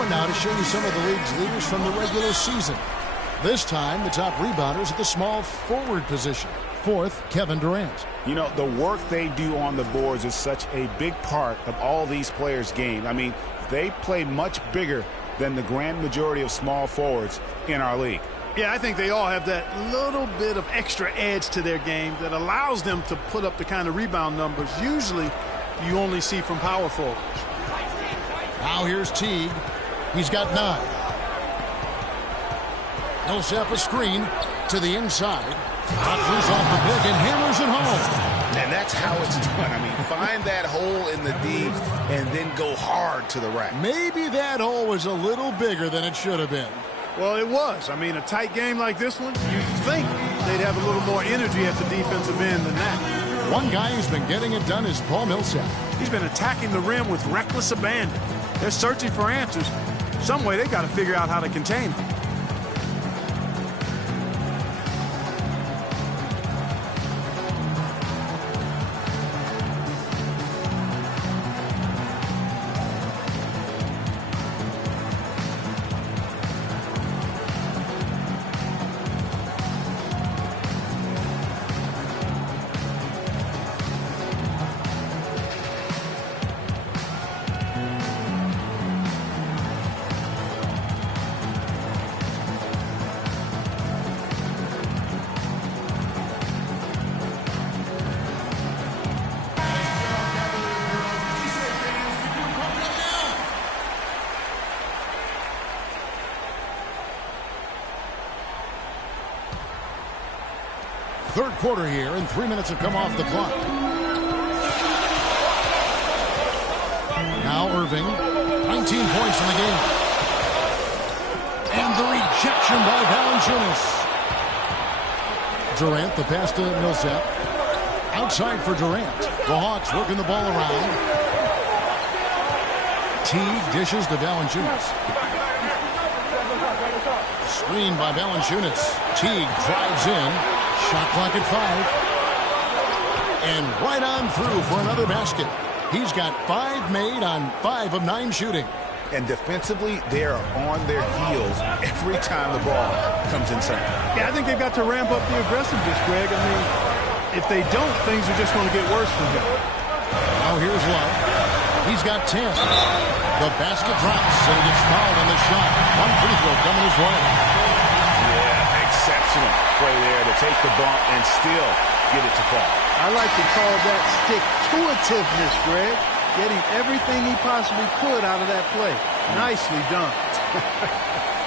Now to show you some of the league's leaders from the regular season. This time, the top rebounders at the small forward position. 4th, Kevin Durant. You know, the work they do on the boards is such a big part of all these players' game. I mean, they play much bigger than the grand majority of small forwards in our league. Yeah, I think they all have that little bit of extra edge to their game that allows them to put up the kind of rebound numbers usually you only see from power forwards. Now here's Teague. He's got 9. Millsap a screen to the inside. Offers off the pick and hammers it home. And that's how it's done. I mean, find that hole in the D and then go hard to the rack. Maybe that hole was a little bigger than it should have been. Well, it was. I mean, a tight game like this one, you'd think they'd have a little more energy at the defensive end than that. One guy who's been getting it done is Paul Millsap. He's been attacking the rim with reckless abandon. They're searching for answers. Some way they got to figure out how to contain him. Third quarter here, and 3 minutes have come off the clock. Now Irving, 19 points in the game. And the rejection by Valanciunas. Durant, the pass to Millsap. Outside for Durant. The Hawks working the ball around. Teague dishes to Valanciunas. Screen by Valanciunas. Teague drives in. Shot clock at 5. And right on through for another basket. He's got 5 made on 5 of 9 shooting. And defensively, they are on their heels every time the ball comes inside. Yeah, I think they've got to ramp up the aggressiveness, Greg. I mean, if they don't, things are just going to get worse for him. Now here's Love. He's got 10. The basket drops, and he gets fouled on the shot. One free throw coming his way. Yeah, exceptional play there to take the bump and still get it to fall. I like to call that stick-to-itiveness, Greg. Getting everything he possibly could out of that play. Nicely done.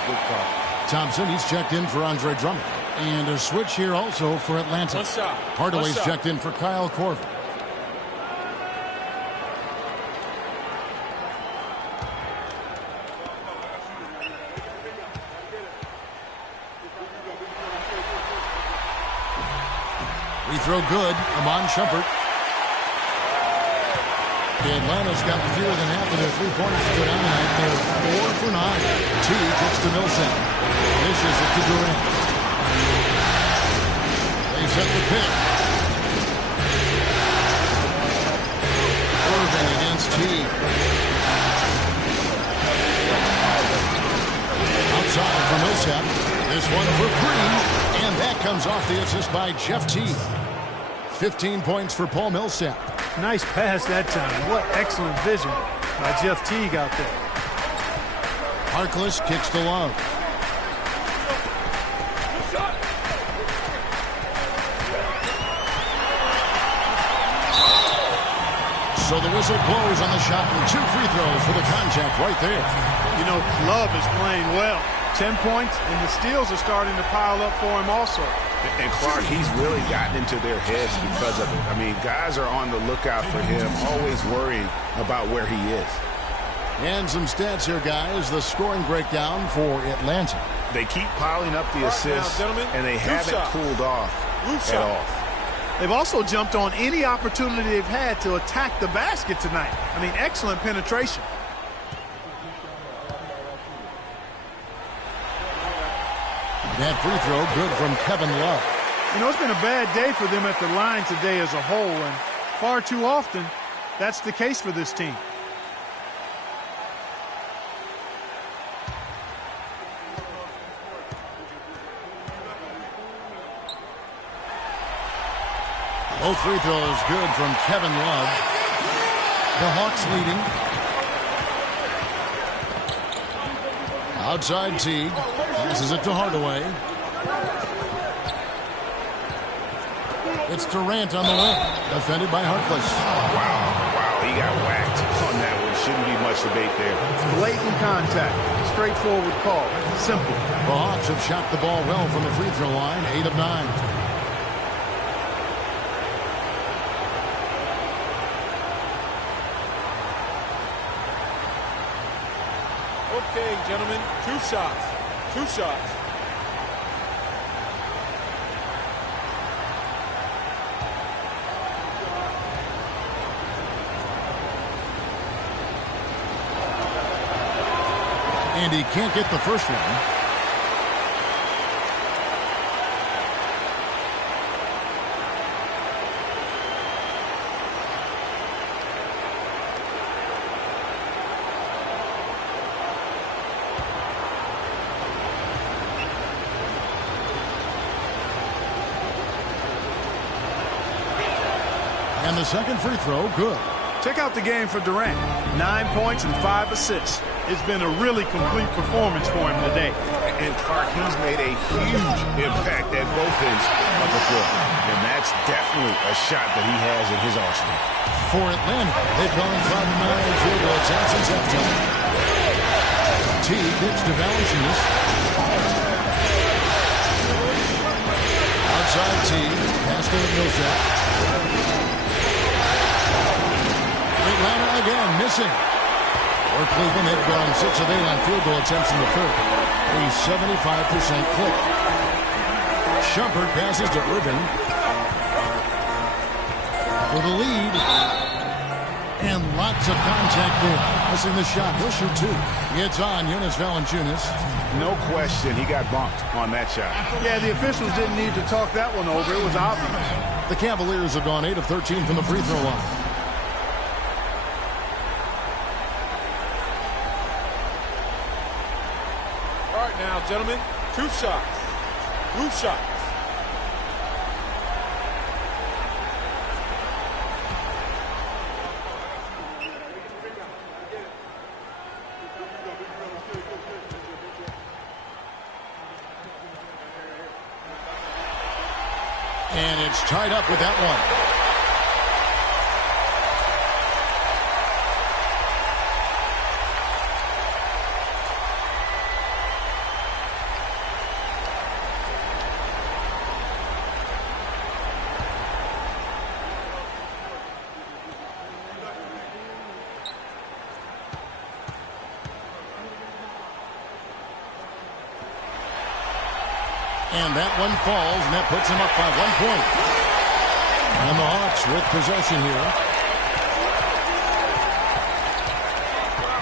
Good call. Thompson, he's checked in for Andre Drummond. And a switch here also for Atlanta. Hardaway's checked in for Kyle Korver. Free throw good. Amon Shumpert. Atlanta's got fewer than half of their three-pointers to go down tonight. They're 4 for 9. Teague gets to Millsap. Dishes it to Durant. They set the pick. Irving against Teague. Outside for Millsap. This one for 3. And that comes off the assist by Jeff Teague. 15 points for Paul Millsap. Nice pass that time. What excellent vision by Jeff Teague out there. Harkless kicks to Love. So the whistle blows on the shot and 2 free throws for the contact right there. You know, Love is playing well. 10 points, and the steals are starting to pile up for him also. And Clark, he's really gotten into their heads because of it. I mean, guys are on the lookout for him, always worrying about where he is. And some stats here, guys. The scoring breakdown for Atlanta. They keep piling up the assists, and they haven't cooled off at all. They've also jumped on any opportunity they've had to attack the basket tonight. I mean, excellent penetration. That free throw good from Kevin Love. You know, it's been a bad day for them at the line today as a whole, and far too often that's the case for this team. Both free throws good from Kevin Love. The Hawks leading. Outside Teague. Passes it to Hardaway. It's Durant on the wing. Defended by Harkless. Wow, he got whacked on that one. Shouldn't be much debate there. Blatant contact. Straightforward call. Simple. The Hawks have shot the ball well from the free throw line. 8 of 9. Okay, gentlemen, 2 shots. 2 shots. And he can't get the first one. And the second free throw, good. Check out the game for Durant. 9 points and 5 assists. It's been a really complete performance for him today. And Clark, he's made a huge impact at both ends of the floor. And that's definitely a shot that he has in his arsenal. For Atlanta, they've gone from 9 field goal attempts since halftime. T gets to Valanciunas. Outside T, pass to Millsap. Atlanta again missing. For Cleveland, they've gone 6 of 8 on field goal attempts in the third. A 75% clip. Shumpert passes to Irving. For the lead. And lots of contact there. Missing the shot. He'll shoot 2. It's on Jonas Valanciunas. No question he got bumped on that shot. Yeah, the officials didn't need to talk that one over. It was obvious. The Cavaliers have gone 8 of 13 from the free throw line. All right now, gentlemen, 2 shots. 2 shots. And it's tied up with that one. And that one falls, and that puts him up by 1 point. And the Hawks with possession here.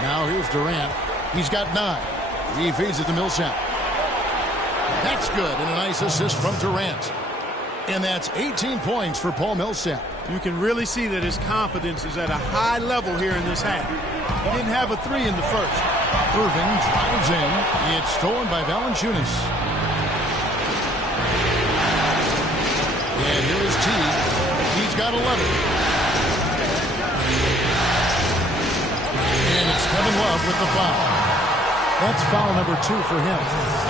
Now here's Durant. He's got 9. He feeds it to Millsap. That's good, and a nice assist from Durant. And that's 18 points for Paul Millsap. You can really see that his confidence is at a high level here in this half. He didn't have a 3 in the first. Irving drives in. It's stolen by Valanciunas. And here is T. He's got 11. And it's Kevin Love with the foul. That's foul number 2 for him.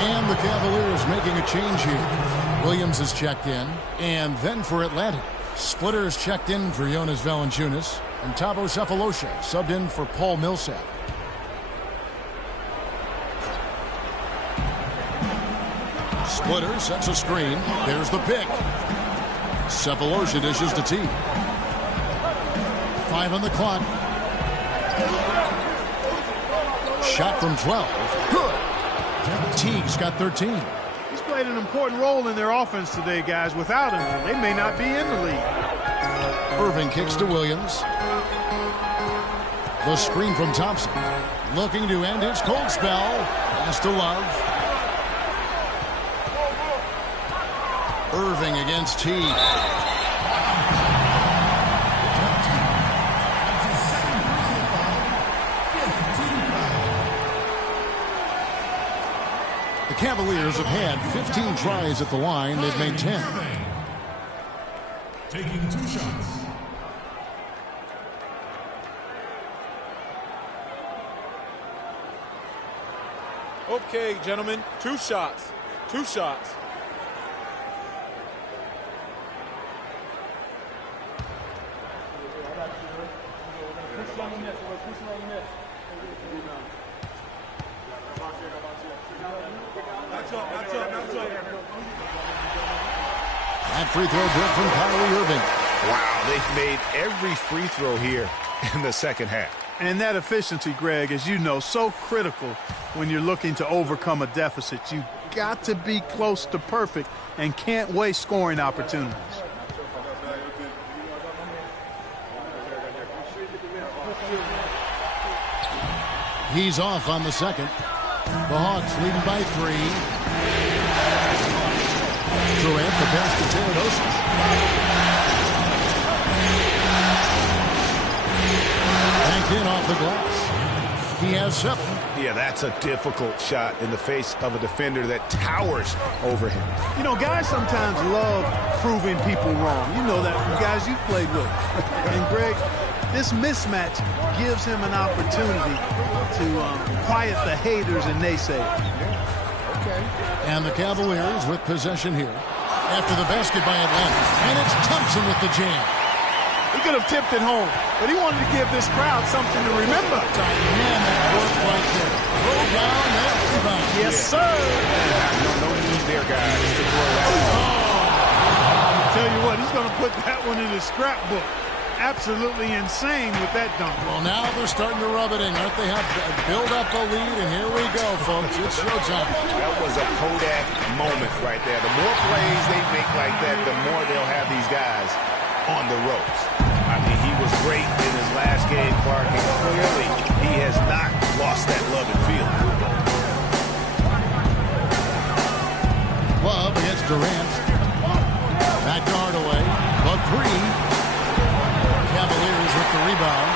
And the Cavaliers making a change here. Williams is checked in. And then for Atlanta, Splitter is checked in for Jonas Valanciunas. And Thabo Sefolosha subbed in for Paul Millsap. Splitter sets a screen. There's the pick. Sefolosha dishes to T. 5 on the clock. Shot from 12. Good. T's got 13. He's played an important role in their offense today, guys. Without him, they may not be in the league. Irving kicks to Williams. The screen from Thompson. Looking to end his cold spell. Pass to Love. Irving against T. The Cavaliers have had 15 tries at the line. They've made 10. Taking 2 shots. Okay, gentlemen, 2 shots. 2 shots. That free throw good from Kyrie Irving. Wow, they've made every free throw here in the second half. And that efficiency, Greg, as you know, so critical when you're looking to overcome a deficit. You got to be close to perfect and can't waste scoring opportunities. He's off on the second. The Hawks leading by 3. Durant, the pass to Teodosic. Banked in off the glass. He has 7. Yeah, that's a difficult shot in the face of a defender that towers over him. You know, guys sometimes love proving people wrong. You know that from guys you've played with. And, Greg, this mismatch gives him an opportunity to quiet the haters and naysayers. Okay. And the Cavaliers with possession here after the basket by Atlanta. And it's Thompson with the jam. He could have tipped it home, but he wanted to give this crowd something to remember. Dynamic work right there. Throw down that rebound. Yes, sir. No need there, guys, to throw that one. Tell you what, he's going to put that one in his scrapbook. Absolutely insane with that dunk. Well, now they're starting to rub it in, aren't they? Have build up the lead, and here we go, folks. It's showtime. That was a Kodak moment right there. The more plays they make like that, the more they'll have these guys on the ropes. I mean, he was great in his last game, Clark, and clearly he has not lost that love and feeling. Love against Durant. Back to Hardaway. The 3. Cavaliers with the rebound.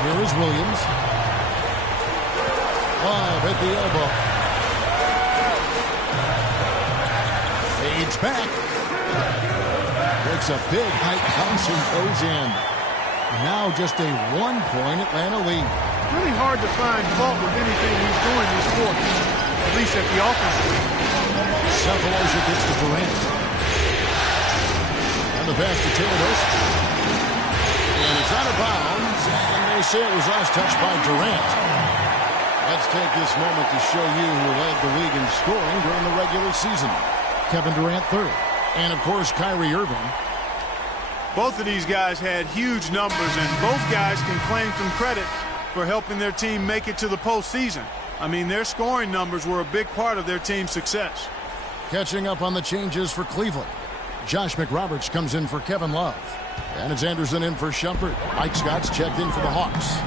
Here is Williams. Love at the elbow. Fades back. Takes a big height. Thompson goes in. Now just a 1-point Atlanta lead. Really hard to find fault with anything he's doing this quarter, at least at the offensive end. Sefolosha gets to Durant. And the pass to Teodosic. And it's out of bounds. And they say it was last touched by Durant. Let's take this moment to show you who led the league in scoring during the regular season. Kevin Durant, 3rd. And, of course, Kyrie Irving. Both of these guys had huge numbers, and both guys can claim some credit for helping their team make it to the postseason. I mean, their scoring numbers were a big part of their team's success. Catching up on the changes for Cleveland. Josh McRoberts comes in for Kevin Love. And it's Anderson in for Shumpert. Mike Scott's checked in for the Hawks.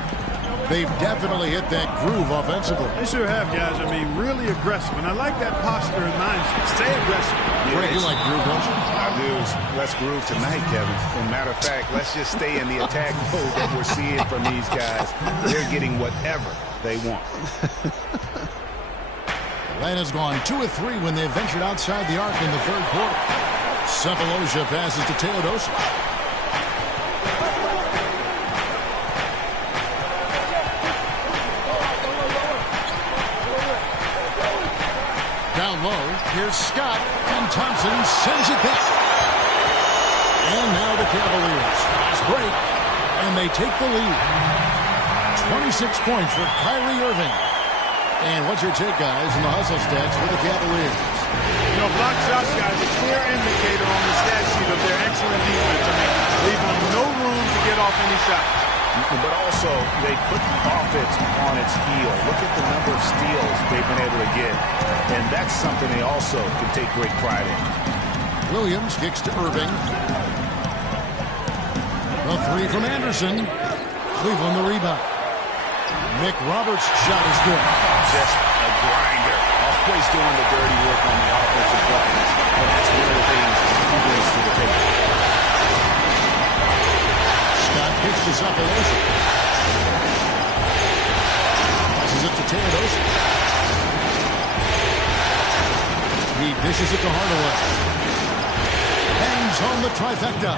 They've definitely hit that groove offensively. They sure have, guys. I mean, really aggressive. And I like that posture and mindset. Stay aggressive. Greg, you like groove, don't you? I do. Let's groove tonight, Kevin. As a matter of fact, let's just stay in the attack mode that we're seeing from these guys. They're getting whatever they want. Atlanta's gone 2 of 3 when they've ventured outside the arc in the 3rd quarter. Sefolosha passes to Teodosic. Down low, here's Scott, and Thompson sends it back. And now the Cavaliers. Fast break, and they take the lead. 26 points for Kyrie Irving. And what's your take, guys, in the hustle stats for the Cavaliers? You know, block shots, guys, a clear indicator on the stat sheet of their excellent defense. I mean, leaving them no room to get off any shots. But also, they put the offense on its heel. Look at the number of steals they've been able to get. And that's something they also can take great pride in. Williams kicks to Irving. The 3 from Anderson. Cleveland the rebound. McRoberts' shot is good. Just a grinder. Always doing the dirty work on the offensive glass. And that's one of the things he brings to the table. Scott kicks to Sefolosha. Passes it to Teodosic. He dishes it to Hardaway. Hangs home the trifecta.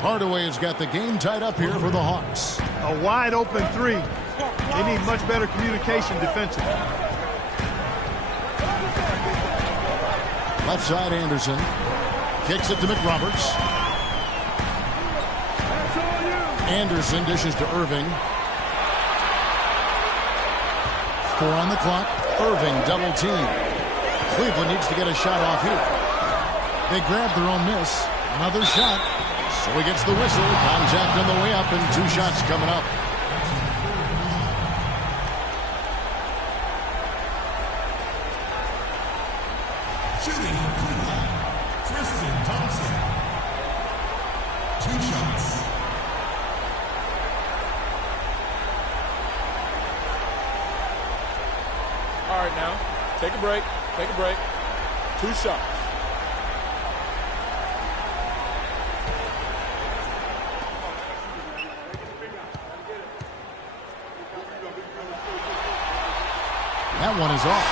Hardaway has got the game tied up here for the Hawks. A wide open 3. They need much better communication defensively. Left side, Anderson. Kicks it to McRoberts. Anderson dishes to Irving. 4 on the clock. Irving double team. Cleveland needs to get a shot off here. They grab their own miss. Another shot. So he gets the whistle. Contact on the way up and 2 shots coming up. Shooting Tristan Thompson. 2 shots. All right, now, take a break. Take a break. 2 shots. That one is off.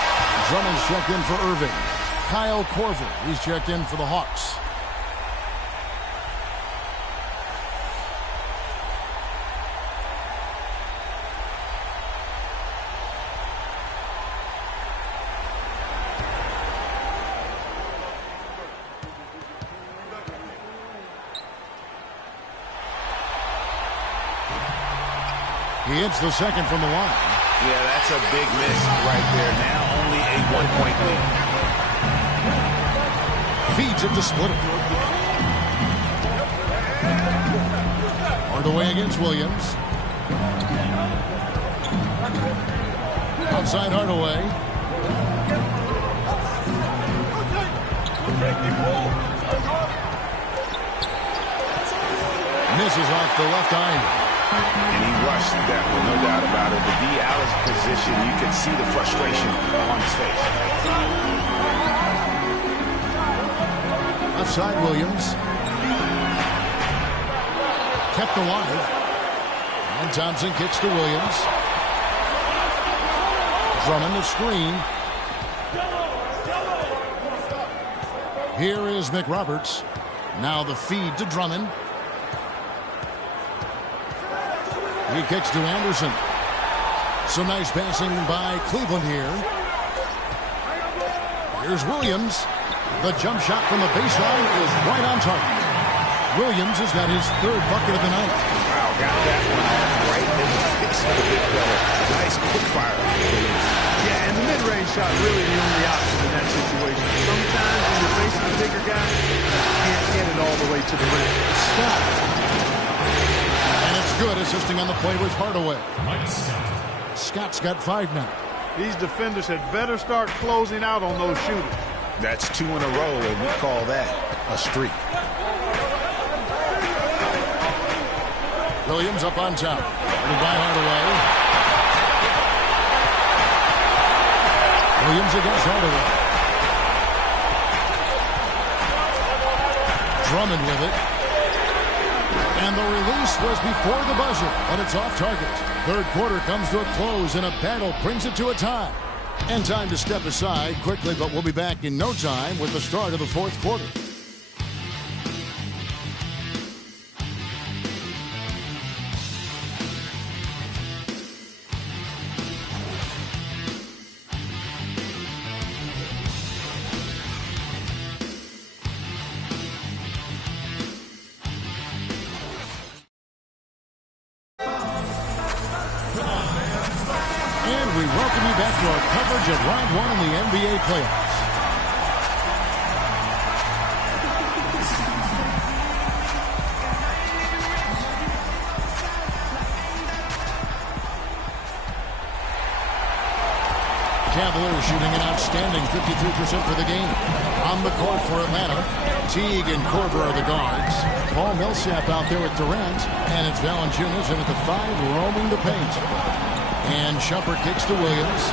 Drummond's checked in for Irving. Kyle Korver, he's checked in for the Hawks. He hits the second from the line. Yeah, that's a big miss right there. Now only a 1-point lead. Feeds it to Splitter. Hardaway against Williams. Outside Hardaway. Misses off the left eye. And he rushed that one, no doubt about it. To be out of position, you can see the frustration on his face. Outside Williams. Kept alive. And Thompson kicks to Williams. Drummond the screen. Here is McRoberts. Now the feed to Drummond. He kicks to Anderson. Some nice passing by Cleveland here. Here's Williams. The jump shot from the baseline is right on target. Williams has got his 3rd bucket of the night. Wow, got that one off right in the face of the big fella. Nice quick fire. Yeah, and the mid-range shot really the only option in that situation. Sometimes when you're facing a bigger guy, you can't get it all the way to the rim. Stop. Good, assisting on the play with Hardaway. Scott's got 5 now. These defenders had better start closing out on those shooters. That's 2 in a row, and we call that a streak. Williams up on top. Guarded by Hardaway. Williams against Hardaway. Drummond with it. And the release was before the buzzer, but it's off target. 3rd quarter comes to a close, and a battle brings it to a tie. And time to step aside quickly, but we'll be back in no time with the start of the 4th quarter. And we welcome you back to our coverage of round 1 in the NBA playoffs. Cavaliers shooting an outstanding 53% for the game. On the court for Atlanta, Teague and Korver are the guards. Paul Millsap out there with Durant, and it's Valanciunas in at the 5 roaming the paint. And Shumpert kicks to Williams.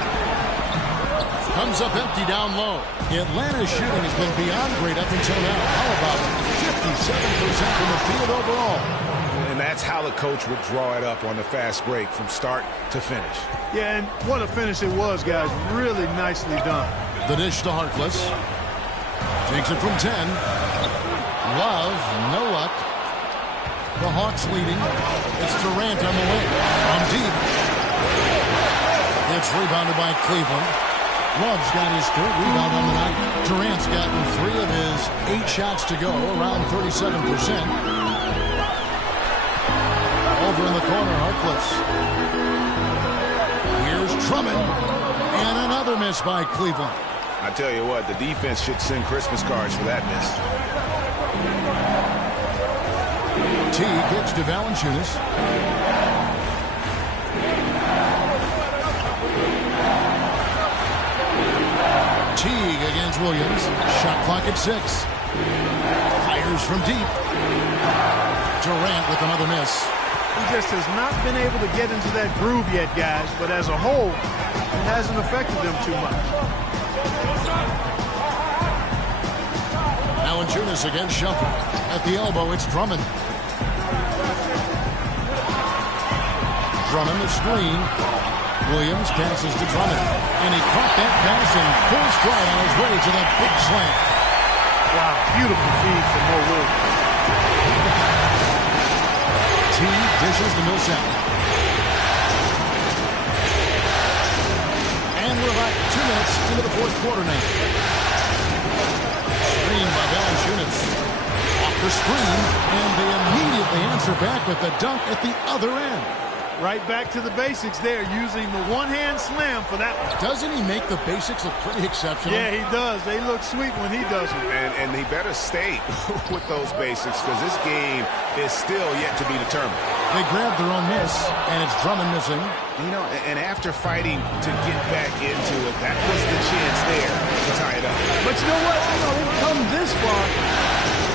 Comes up empty down low. Atlanta's shooting has been beyond great up until now. How about 57% from the field overall? And that's how the coach would draw it up on the fast break from start to finish. Yeah, and what a finish it was, guys. Really nicely done. The dish to Harkless. Takes it from 10. Love, no luck. The Hawks leading. It's Durant on the wing. From deep. It's rebounded by Cleveland. Love's got his 3rd rebound on the night. Durant's gotten 3 of his 8 shots to go, around 37%. Over in the corner, Harkless. Here's Drummond. And another miss by Cleveland. I tell you what, the defense should send Christmas cards for that miss. Teague gets to Valanciunas. Teague against Williams. Shot clock at 6. Fires from deep. Durant with another miss. He just has not been able to get into that groove yet, guys. But as a whole, it hasn't affected them too much. Valanciunas against Shumpert. At the elbow, it's Drummond. Drummond the screen. Williams passes to Drummond. And he caught that pass in full stride on his way to that big slam. Wow, beautiful feed from Mo Williams. Teague dishes to Millsap. And we're about 2 minutes into the fourth quarter now. Screen by Valanciunas. Off the screen, and they immediately answer back with the dunk at the other end. Right back to the basics there, using the one-hand slam for that one. Doesn't he make the basics look pretty exceptional? Yeah, he does. They look sweet when he does it. And he better stay with those basics because this game is still yet to be determined. They grabbed their own miss, and it's Drummond missing. You know, and after fighting to get back into it, that was the chance there to tie it up. But you know what? They've come this far.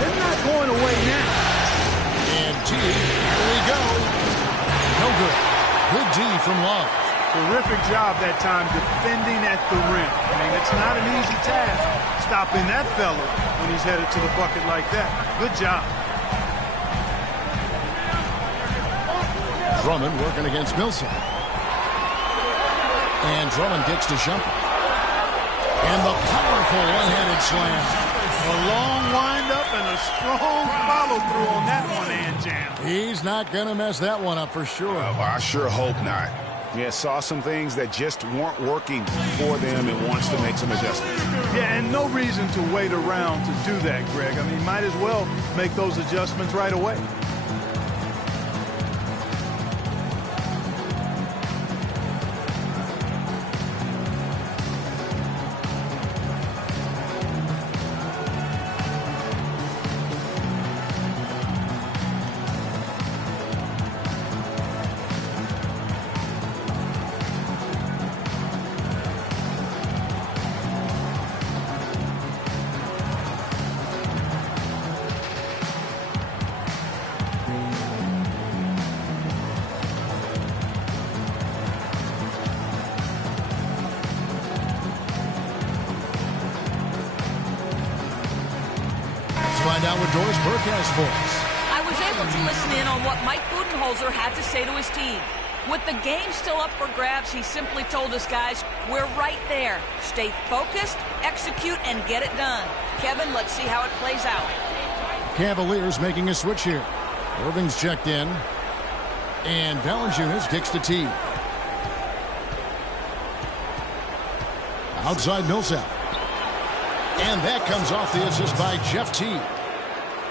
They're not going away now. And Teague, here we go. No good. Good D from Love. Terrific job that time defending at the rim. I mean, it's not an easy task stopping that fella when he's headed to the bucket like that. Good job. Drummond working against Millsap. And Drummond gets to Shumpert. And the powerful one-handed slam. A long wind-up and a strong follow-through on that one-hand jam. He's not going to mess that one up for sure. I sure hope not. Yeah, saw some things that just weren't working for them and wants to make some adjustments. Yeah, and no reason to wait around to do that, Greg. I mean, might as well make those adjustments right away. Find out what Doris Burke has for us. I was able to listen in on what Mike Budenholzer had to say to his team. With the game still up for grabs, he simply told us, guys, we're right there. Stay focused, execute, and get it done. Kevin, let's see how it plays out. Cavaliers making a switch here. Irving's checked in. And Valanciunas kicks to Teague. Outside Millsap. And that comes off the assist by Jeff Teague.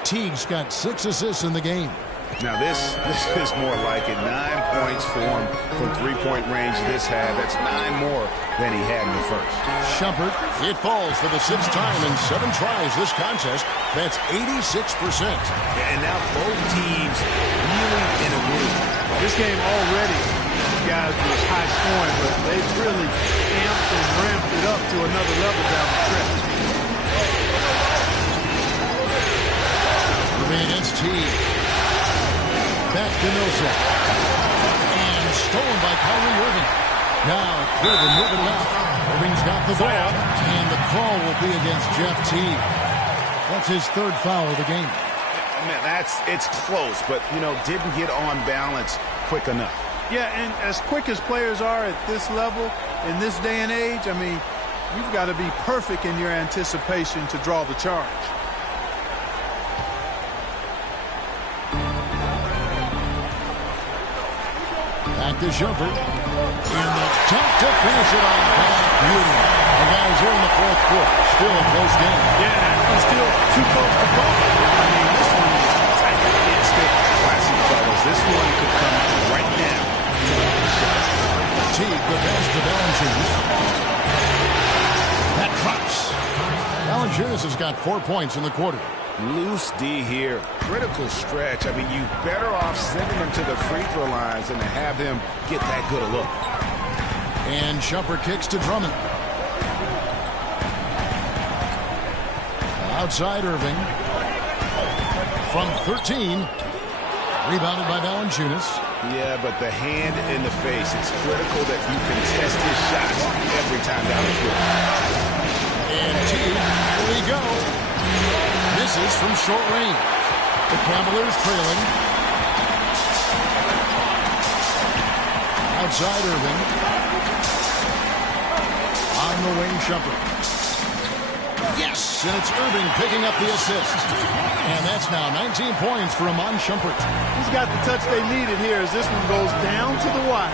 Teague's got 6 assists in the game. Now this is more like it. 9 points for him from three-point range this half. That's 9 more than he had in the first. Shumpert, it falls for the 6th time in 7 tries this contest. That's 86%. And now both teams really in a groove. This game already, guys, was high scoring, but they've really amped and ramped it up to another level down the stretch. Against Teague. Back to Millsap. And stolen by Kyrie Irving. Now, Irving moving left. Irving's got the ball. And the call will be against Jeff Teague. That's his 3rd foul of the game. Man, it's close, but, didn't get on balance quick enough. Yeah, and as quick as players are at this level, in this day and age, I mean, you've got to be perfect in your anticipation to draw the charge. Back to Shumpert. And the dunk to finish it on. Beauty. The guys here in the 4th quarter. Still a close game. Yeah, it's still too close to call. I mean, this one is tight against it. Classic, fellas. This one could come right now. Teague, the pass to Valanciunas. That drops. Valanciunas has got 4 points in the quarter. Loose D here. Critical stretch. I mean, you better off sending him to the free throw lines than to have him get that good a look. And Shumpert kicks to Drummond. Outside Irving. From 13. Rebounded by Valanciunas. Yeah, but the hand in the face. It's critical that you can test his shots every time down the floor. And Teague, here we go. Misses from short range. The Cavaliers trailing. Outside Irving. On the wing, Shumpert. Yes, and it's Irving picking up the assist. And that's now 19 points for Iman Shumpert. He's got the touch they needed here as this one goes down to the wire.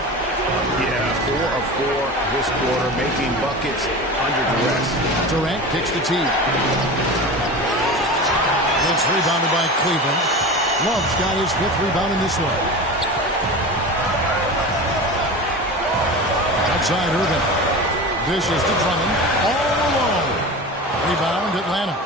Yeah, 4 of 4 this quarter, making buckets under duress. Durant kicks the tee. It's rebounded by Cleveland. Love's got his 5th rebound in this one. Outside Irving. Dishes to Drummond. All alone. Rebound Atlanta.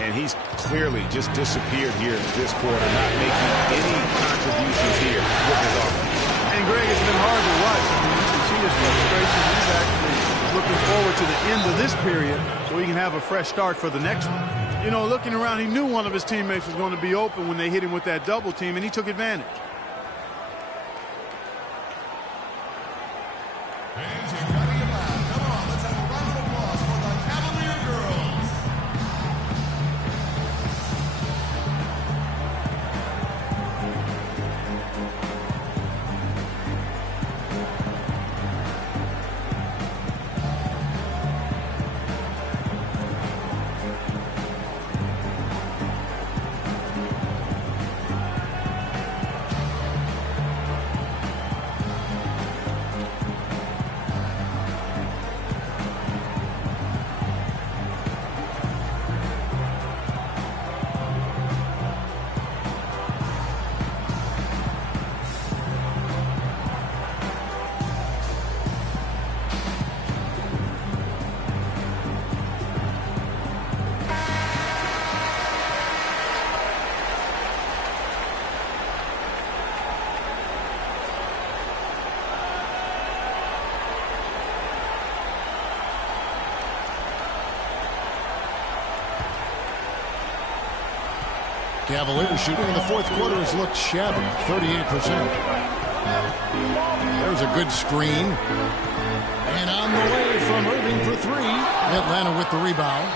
And he's clearly just disappeared here this quarter, not making any contributions here with his offense. And Greg, it's been hard to watch. I mean, you can see his frustration. He's actually looking forward to the end of this period so he can have a fresh start for the next one. You know, looking around, he knew one of his teammates was going to be open when they hit him with that double team, and he took advantage. Cavaliers shooting in the 4th quarter has looked shabby, 38%. There's a good screen. And on the way from Irving for 3. Atlanta with the rebound.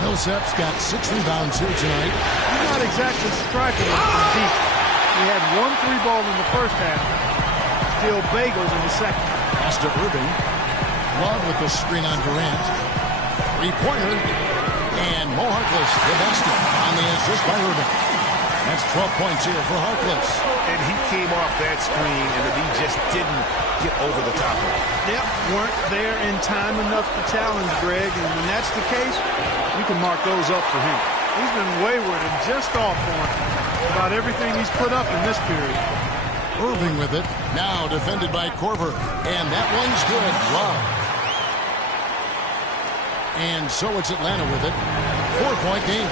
Millsap's got 6 rebounds here tonight. He's not exactly striking them from deep. He had 1 3-ball in the first half. Still bagels in the second. Pass to Irving. Love with the screen on Durant. 3-pointer. And Mo Harkless, the best on the assist by Irving. That's 12 points here for Harkless. And he came off that screen, and he just didn't get over the top of it. Yep, weren't there in time enough to challenge Greg, and when that's the case, you can mark those up for him. He's been wayward and just off on about everything he's put up in this period. Irving with it, now defended by Korver, and that one's good. Love. And so it's Atlanta with it. 4-point game.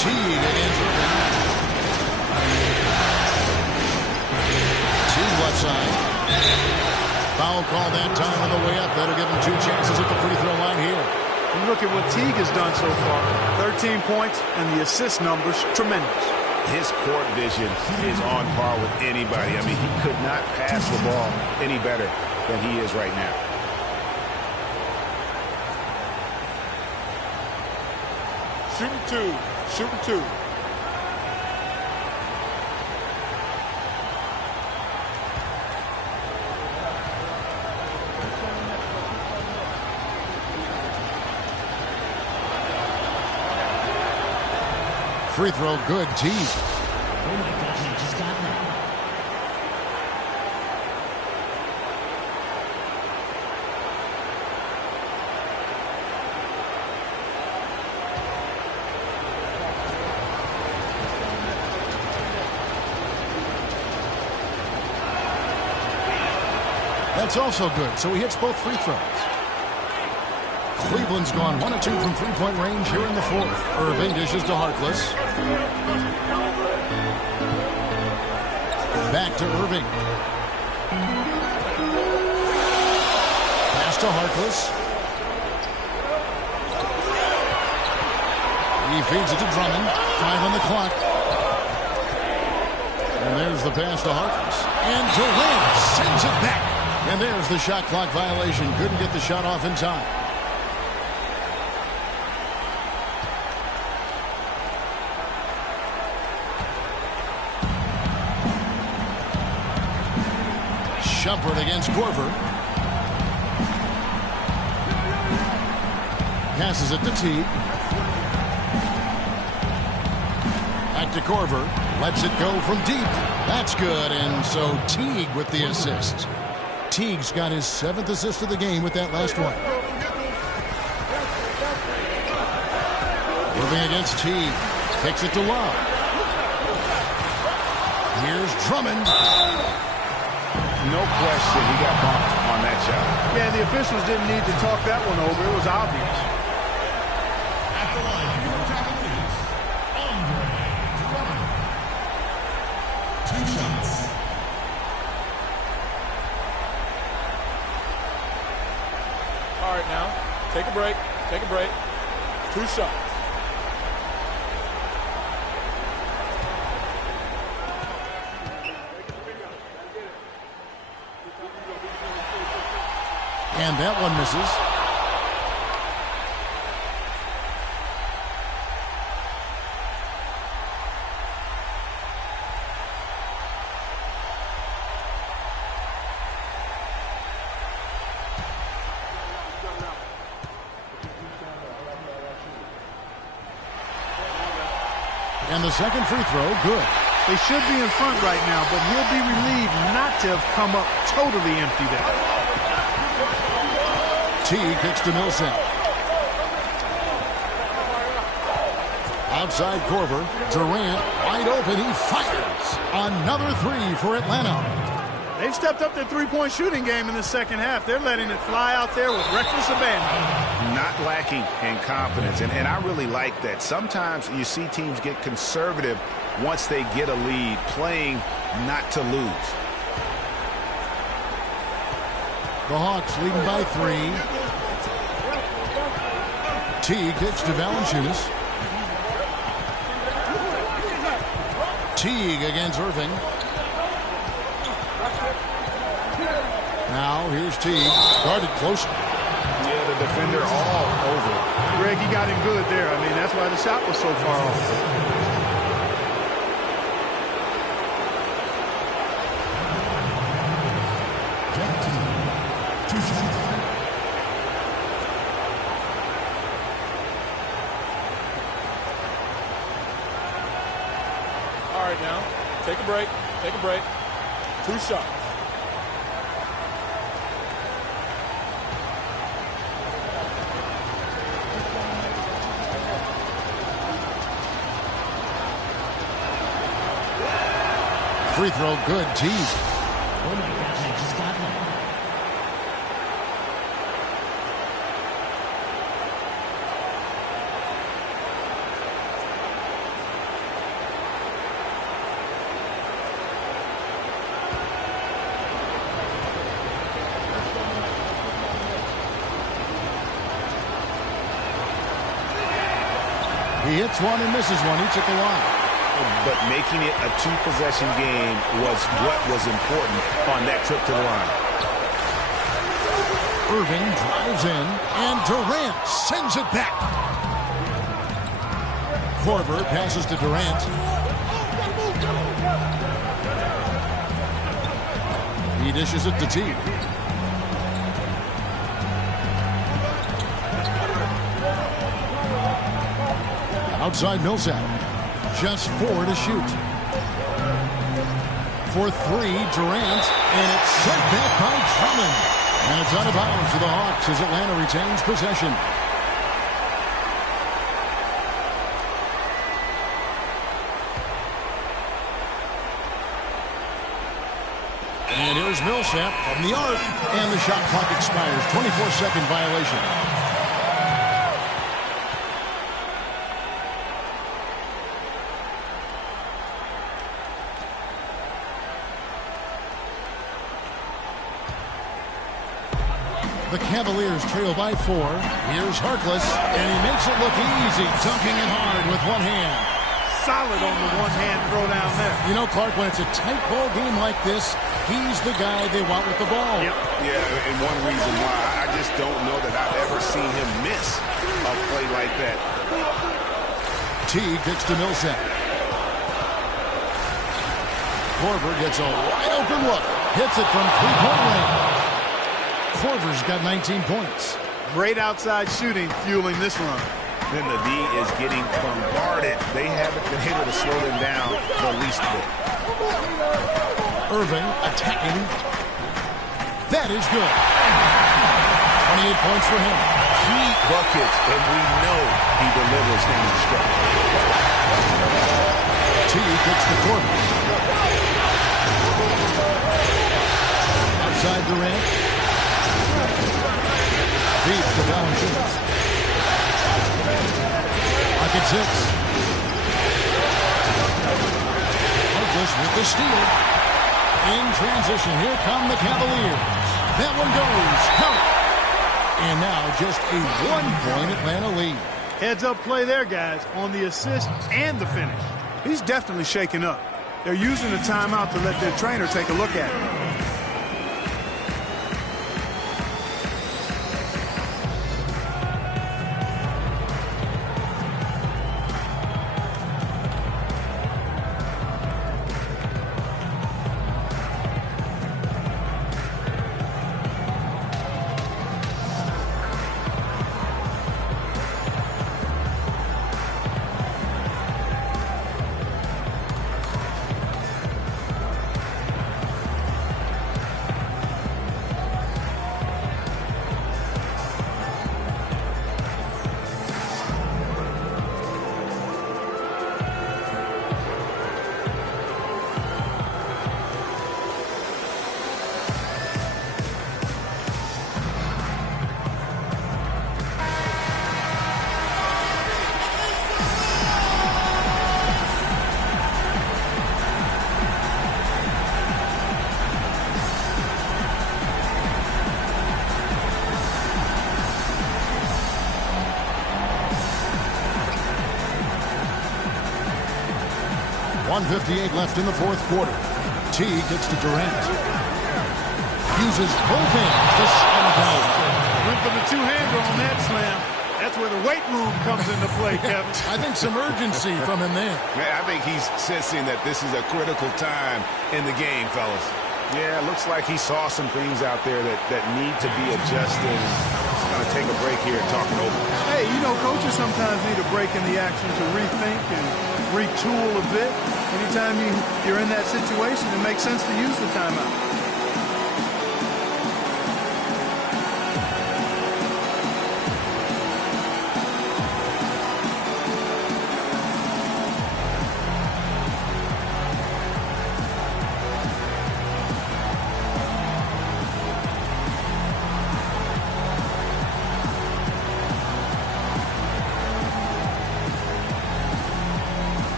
Teague against Irving. Teague left side. Foul call that time on the way up. That'll give him 2 chances at the free throw line here. You look at what Teague has done so far. 13 points, and the assist numbers, tremendous. His court vision is on par with anybody. I mean, he could not pass the ball any better than he is right now. Shooting 2. Free throw good, Teague. Oh my God, he just got that. That's also good, so he hits both free throws. Cleveland's gone 1 of 2 from three-point range here in the fourth. Irving dishes to Harkless. Back to Irving. Pass to Harkless. He feeds it to Drummond. 5 on the clock. And there's the pass to Harkless. And Durant sends it back. And there's the shot clock violation. Couldn't get the shot off in time. Shumpert against Korver. Passes it to Teague. Back to Korver. Lets it go from deep. That's good. And so Teague with the assist. Teague's got his 7th assist of the game with that last one. Irving against Teague. Takes it to Love. Here's Drummond. No question he got bumped on that shot. Yeah, the officials didn't need to talk that one over. It was obvious. At the line, your time is Andre Drummond. 2 shots. All right, now, take a break. Take a break. 2 shots. And that one misses. And the second free throw, good. They should be in front right now, but he'll be relieved not to have come up totally empty there. Teague kicks to Millsap. Outside Korver. Durant wide open. He fires. Another 3 for Atlanta. They've stepped up their three-point shooting game in the second half. They're letting it fly out there with reckless abandon. Not lacking in confidence, and I really like that. Sometimes you see teams get conservative once they get a lead, playing not to lose. The Hawks leading by 3. Teague kicks to Valanciunas. Teague against Irving. Now here's Teague. Guarded closely. Yeah, the defender all over. Greg, he got him good there. I mean, that's why the shot was so far off. All right, now, take a break. Take a break. 2 shots. Free throw good. Teague. Oh my gosh, I just got that. He hits one and misses one each at the line. But making it a 2-possession game was what was important on that trip to the line. Irving drives in, and Durant sends it back. Korver passes to Durant. He dishes it to Teague. Outside Millsap. Just 4 to shoot. For 3, Durant, and it's sent back by Drummond. And it's out of bounds to the Hawks as Atlanta retains possession. And here's Millsap from the arc, and the shot clock expires. 24-second violation. The Cavaliers trail by 4. Here's Harkless, and he makes it look easy, dunking it hard with one hand. Solid on the one-hand throw down there. You know, Clark, when it's a tight ball game like this, he's the guy they want with the ball. Yep. Yeah, and one reason why I just don't know that I've ever seen him miss a play like that. Teague kicks to Millsap. Korver gets a wide-open look. Hits it from three-point range. Korver's got 19 points. Great outside shooting fueling this run. Then the D is getting bombarded. They haven't been able to slow them down the least bit. Irving attacking. That is good. 28 points for him. Key buckets, and we know he delivers down the stretch. T gets the corner. Outside Durant. Feeds the Valanciunas. Pocket 6. Harkless with the steal. In transition, here come the Cavaliers. That one goes. Count. And now just a 1-point Atlanta lead. Heads up play there, guys, on the assist and the finish. He's definitely shaken up. They're using the timeout to let their trainer take a look at it. .58 left in the fourth quarter. T gets to Durant. Uses both hands to slam it down. Went for the two-hander on that slam. That's where the weight room comes into play, Kevin. I think some urgency from him there. Man, I think he's sensing that this is a critical time in the game, fellas. Yeah, it looks like he saw some things out there that need to be adjusted. He's going to take a break here and talk it over. Hey, you know, coaches sometimes need a break in the action to rethink and retool a bit. Anytime you're in that situation, it makes sense to use the timeout.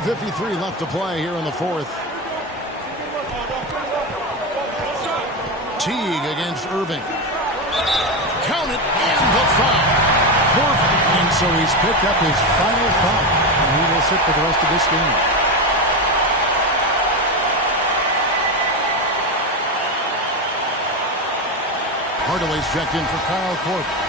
.53 left to play here in the fourth. Teague against Irving. Count it, and the foul. Perfect. And so he's picked up his final foul, and he will sit for the rest of this game. Hardaway's checked in for Kyle Korver.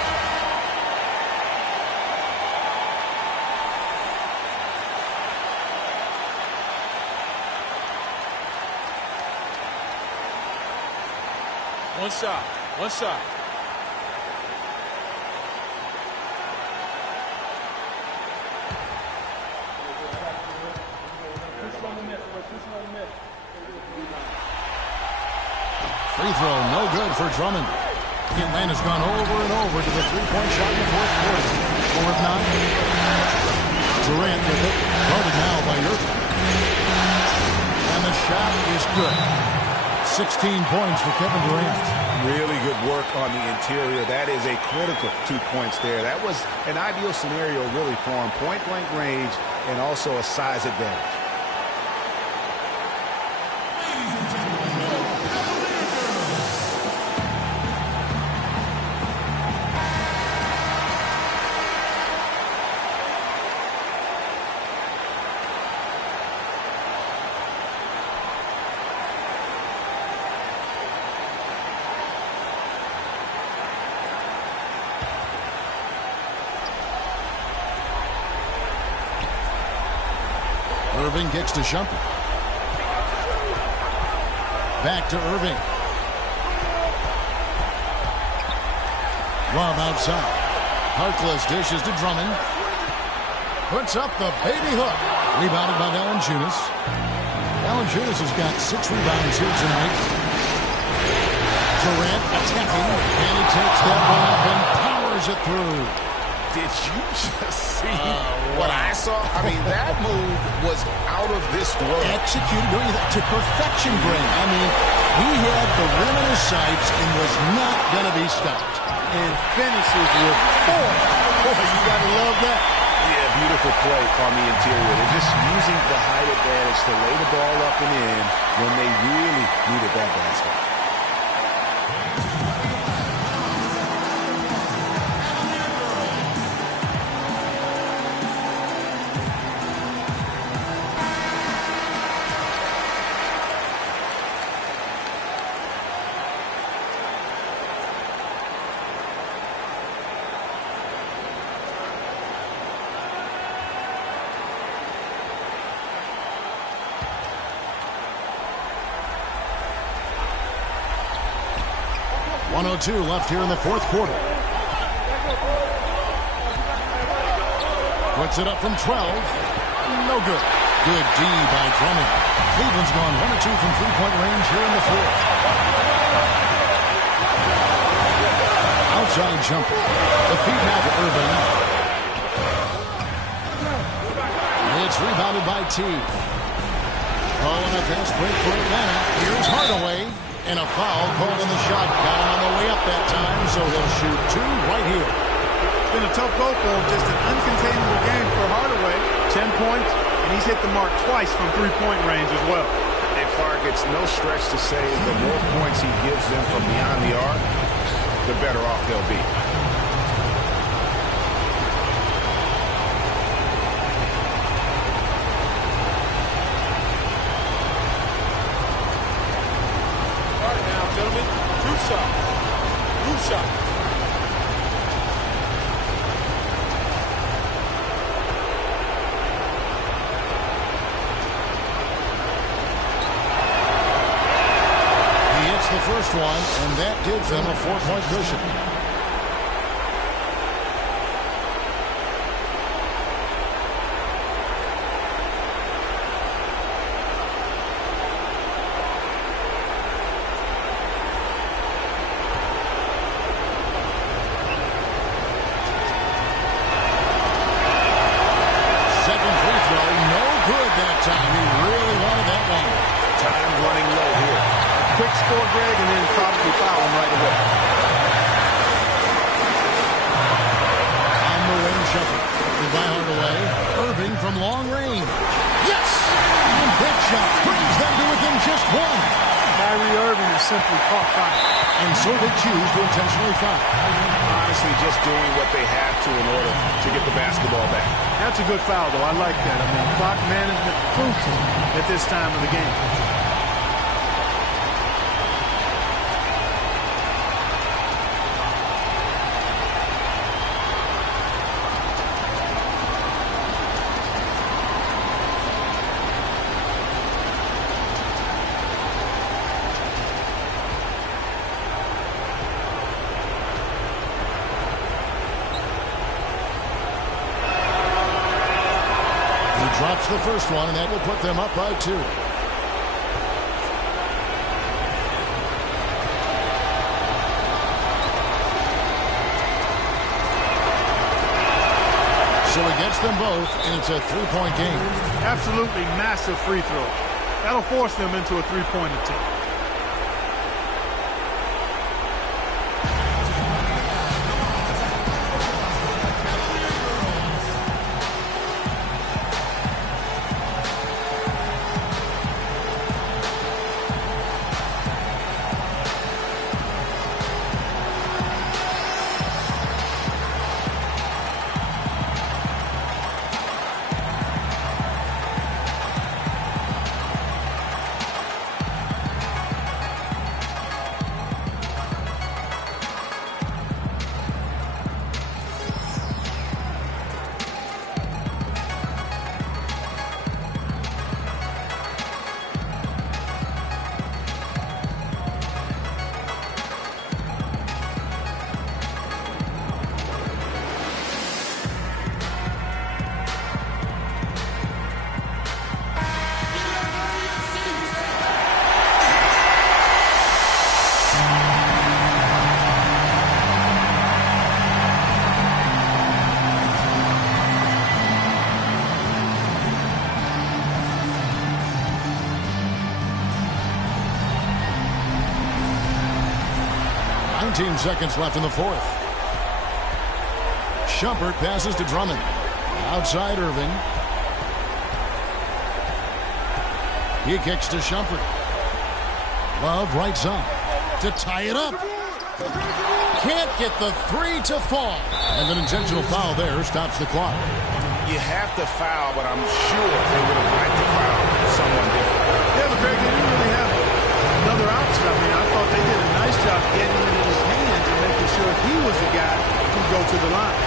One shot. One shot. Free throw, no good for Drummond. Atlanta's gone over and over to the three-point shot in the fourth quarter. 4 of 9. Durant with it. Guarded now by Irving. And the shot is good. 16 points for Kevin Durant. Really good work on the interior. That is a critical 2 points there. That was an ideal scenario really for him. Point-blank range and also a size advantage. Irving gets to Shumpert. Back to Irving. Love outside. Harkless dishes to Drummond. Puts up the baby hook. Rebounded by Valanciunas. Valanciunas has got 6 rebounds here tonight. Durant attacking. And he takes that one up and powers it through. Did you just see what I saw? I mean, that move was out of this world. Executed to perfection, Greg. I mean, he had the rim in his sights and was not going to be stopped. And finishes with 4. Boy, you got to love that. Yeah, beautiful play on the interior. They're just using the height advantage to lay the ball up and in when they really needed that basket. .02 left here in the fourth quarter. Puts it up from 12. No good. Good D by Drummond. Cleveland's gone 1 of 2 from three-point range here in the fourth. Outside jumper. The feed now to Irving. It's rebounded by T. Calling a fast break for Atlanta. Here's Hardaway. And a foul called on the shot. Got him on the way up that time, so he'll shoot 2 right here. It's been a tough goal for him. Just an uncontainable game for Hardaway. 10 points, and he's hit the mark twice from three-point range as well. And Clark, it's no stretch to say the more points he gives them from beyond the arc, the better off they'll be. First one, and that gives them a 4-point cushion. Second free throw, no good that time. He really wanted that one. Time running low here. Quick score, Greg, and then probably foul him right away. On the wing shuffle. Goodbye Hardaway. Irving from long range. Yes! And that shot brings them to within just 1. Kyrie Irving is simply caught fire. And so they choose to intentionally foul. Honestly, just doing what they have to in order to get the basketball back. That's a good foul, though. I like that. I mean, clock management crucial at this time of the game. hits the first one, and that will put them up by 2. So he gets them both, and it's a 3-point game. Absolutely massive free throw. That'll force them into a 3-point attempt. Seconds left in the fourth. Shumpert passes to Drummond. Outside Irving. He kicks to Shumpert. Love right side to tie it up. Can't get the 3 to fall. And an intentional foul there stops the clock. You have to foul, but I'm sure they would have liked to foul someone different. Yeah, but Greg, they didn't really have another option. I mean, I thought they did a nice job getting it in his hands and making sure he was the guy who go to the line.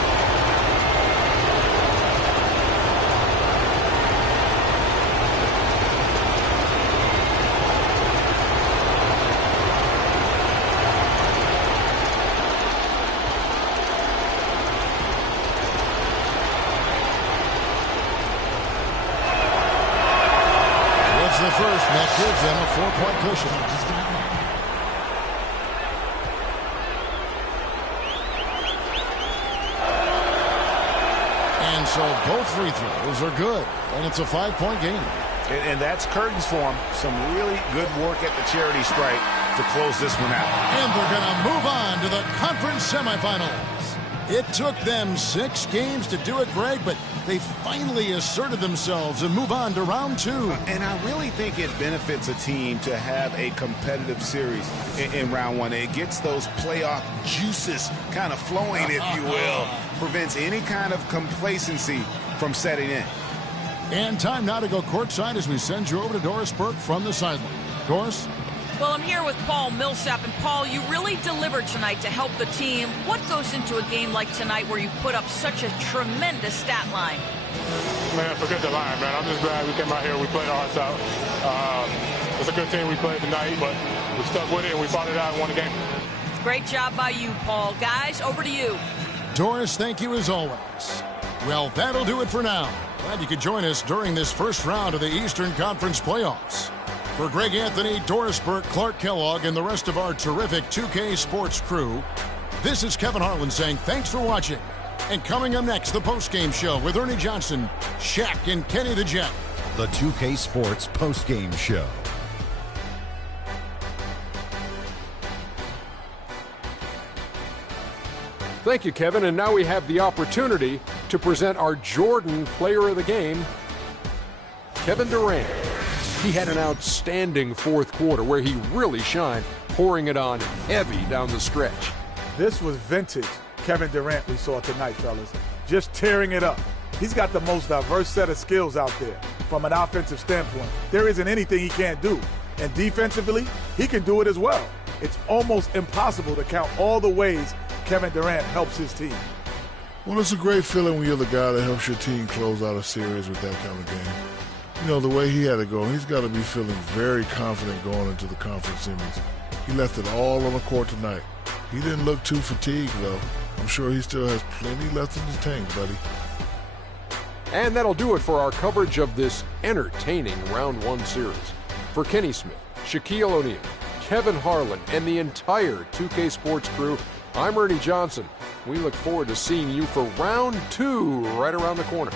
It's the first, and that gives them a 4-point cushion. And so both free throws are good, and it's a 5-point game. And that's curtains for them. Some really good work at the charity stripe to close this one out. And they're going to move on to the conference semifinals. It took them 6 games to do it, Greg, but they finally asserted themselves and move on to round 2. And I really think it benefits a team to have a competitive series in round 1. It gets those playoff juices kind of flowing, if you will. Prevents any kind of complacency from setting in. And time now to go courtside as we send you over to Doris Burke from the sideline. Doris? Well, I'm here with Paul Millsap. And, Paul, you really delivered tonight to help the team. What goes into a game like tonight where you put up such a tremendous stat line? Man, forget the line, man. I'm just glad we came out here. We played our hearts out. It's a good team we played tonight, but we stuck with it, and we fought it out and won the game. Great job by you, Paul. Guys, over to you. Doris, thank you as always. Well, that'll do it for now. Glad you could join us during this first round of the Eastern Conference playoffs. For Greg Anthony, Doris Burke, Clark Kellogg, and the rest of our terrific 2K Sports crew, this is Kevin Harlan saying thanks for watching. And coming up next, the postgame show with Ernie Johnson, Shaq, and Kenny the Jet. The 2K Sports postgame show. Thank you, Kevin. And now we have the opportunity to present our Jordan Player of the Game, Kevin Durant. He had an outstanding fourth quarter where he really shined, pouring it on heavy down the stretch. This was vintage Kevin Durant we saw tonight, fellas. Just tearing it up. He's got the most diverse set of skills out there from an offensive standpoint. There isn't anything he can't do. And defensively, he can do it as well. It's almost impossible to count all the ways Kevin Durant helps his team. Well, it's a great feeling when you're the guy that helps your team close out a series with that kind of game. You know, the way he had to go, he's got to be feeling very confident going into the conference semis. He left it all on the court tonight. He didn't look too fatigued, though. I'm sure he still has plenty left in his tank, buddy. And that'll do it for our coverage of this entertaining Round 1 series. For Kenny Smith, Shaquille O'Neal, Kevin Harlan, and the entire 2K Sports crew, I'm Ernie Johnson. We look forward to seeing you for Round 2 right around the corner.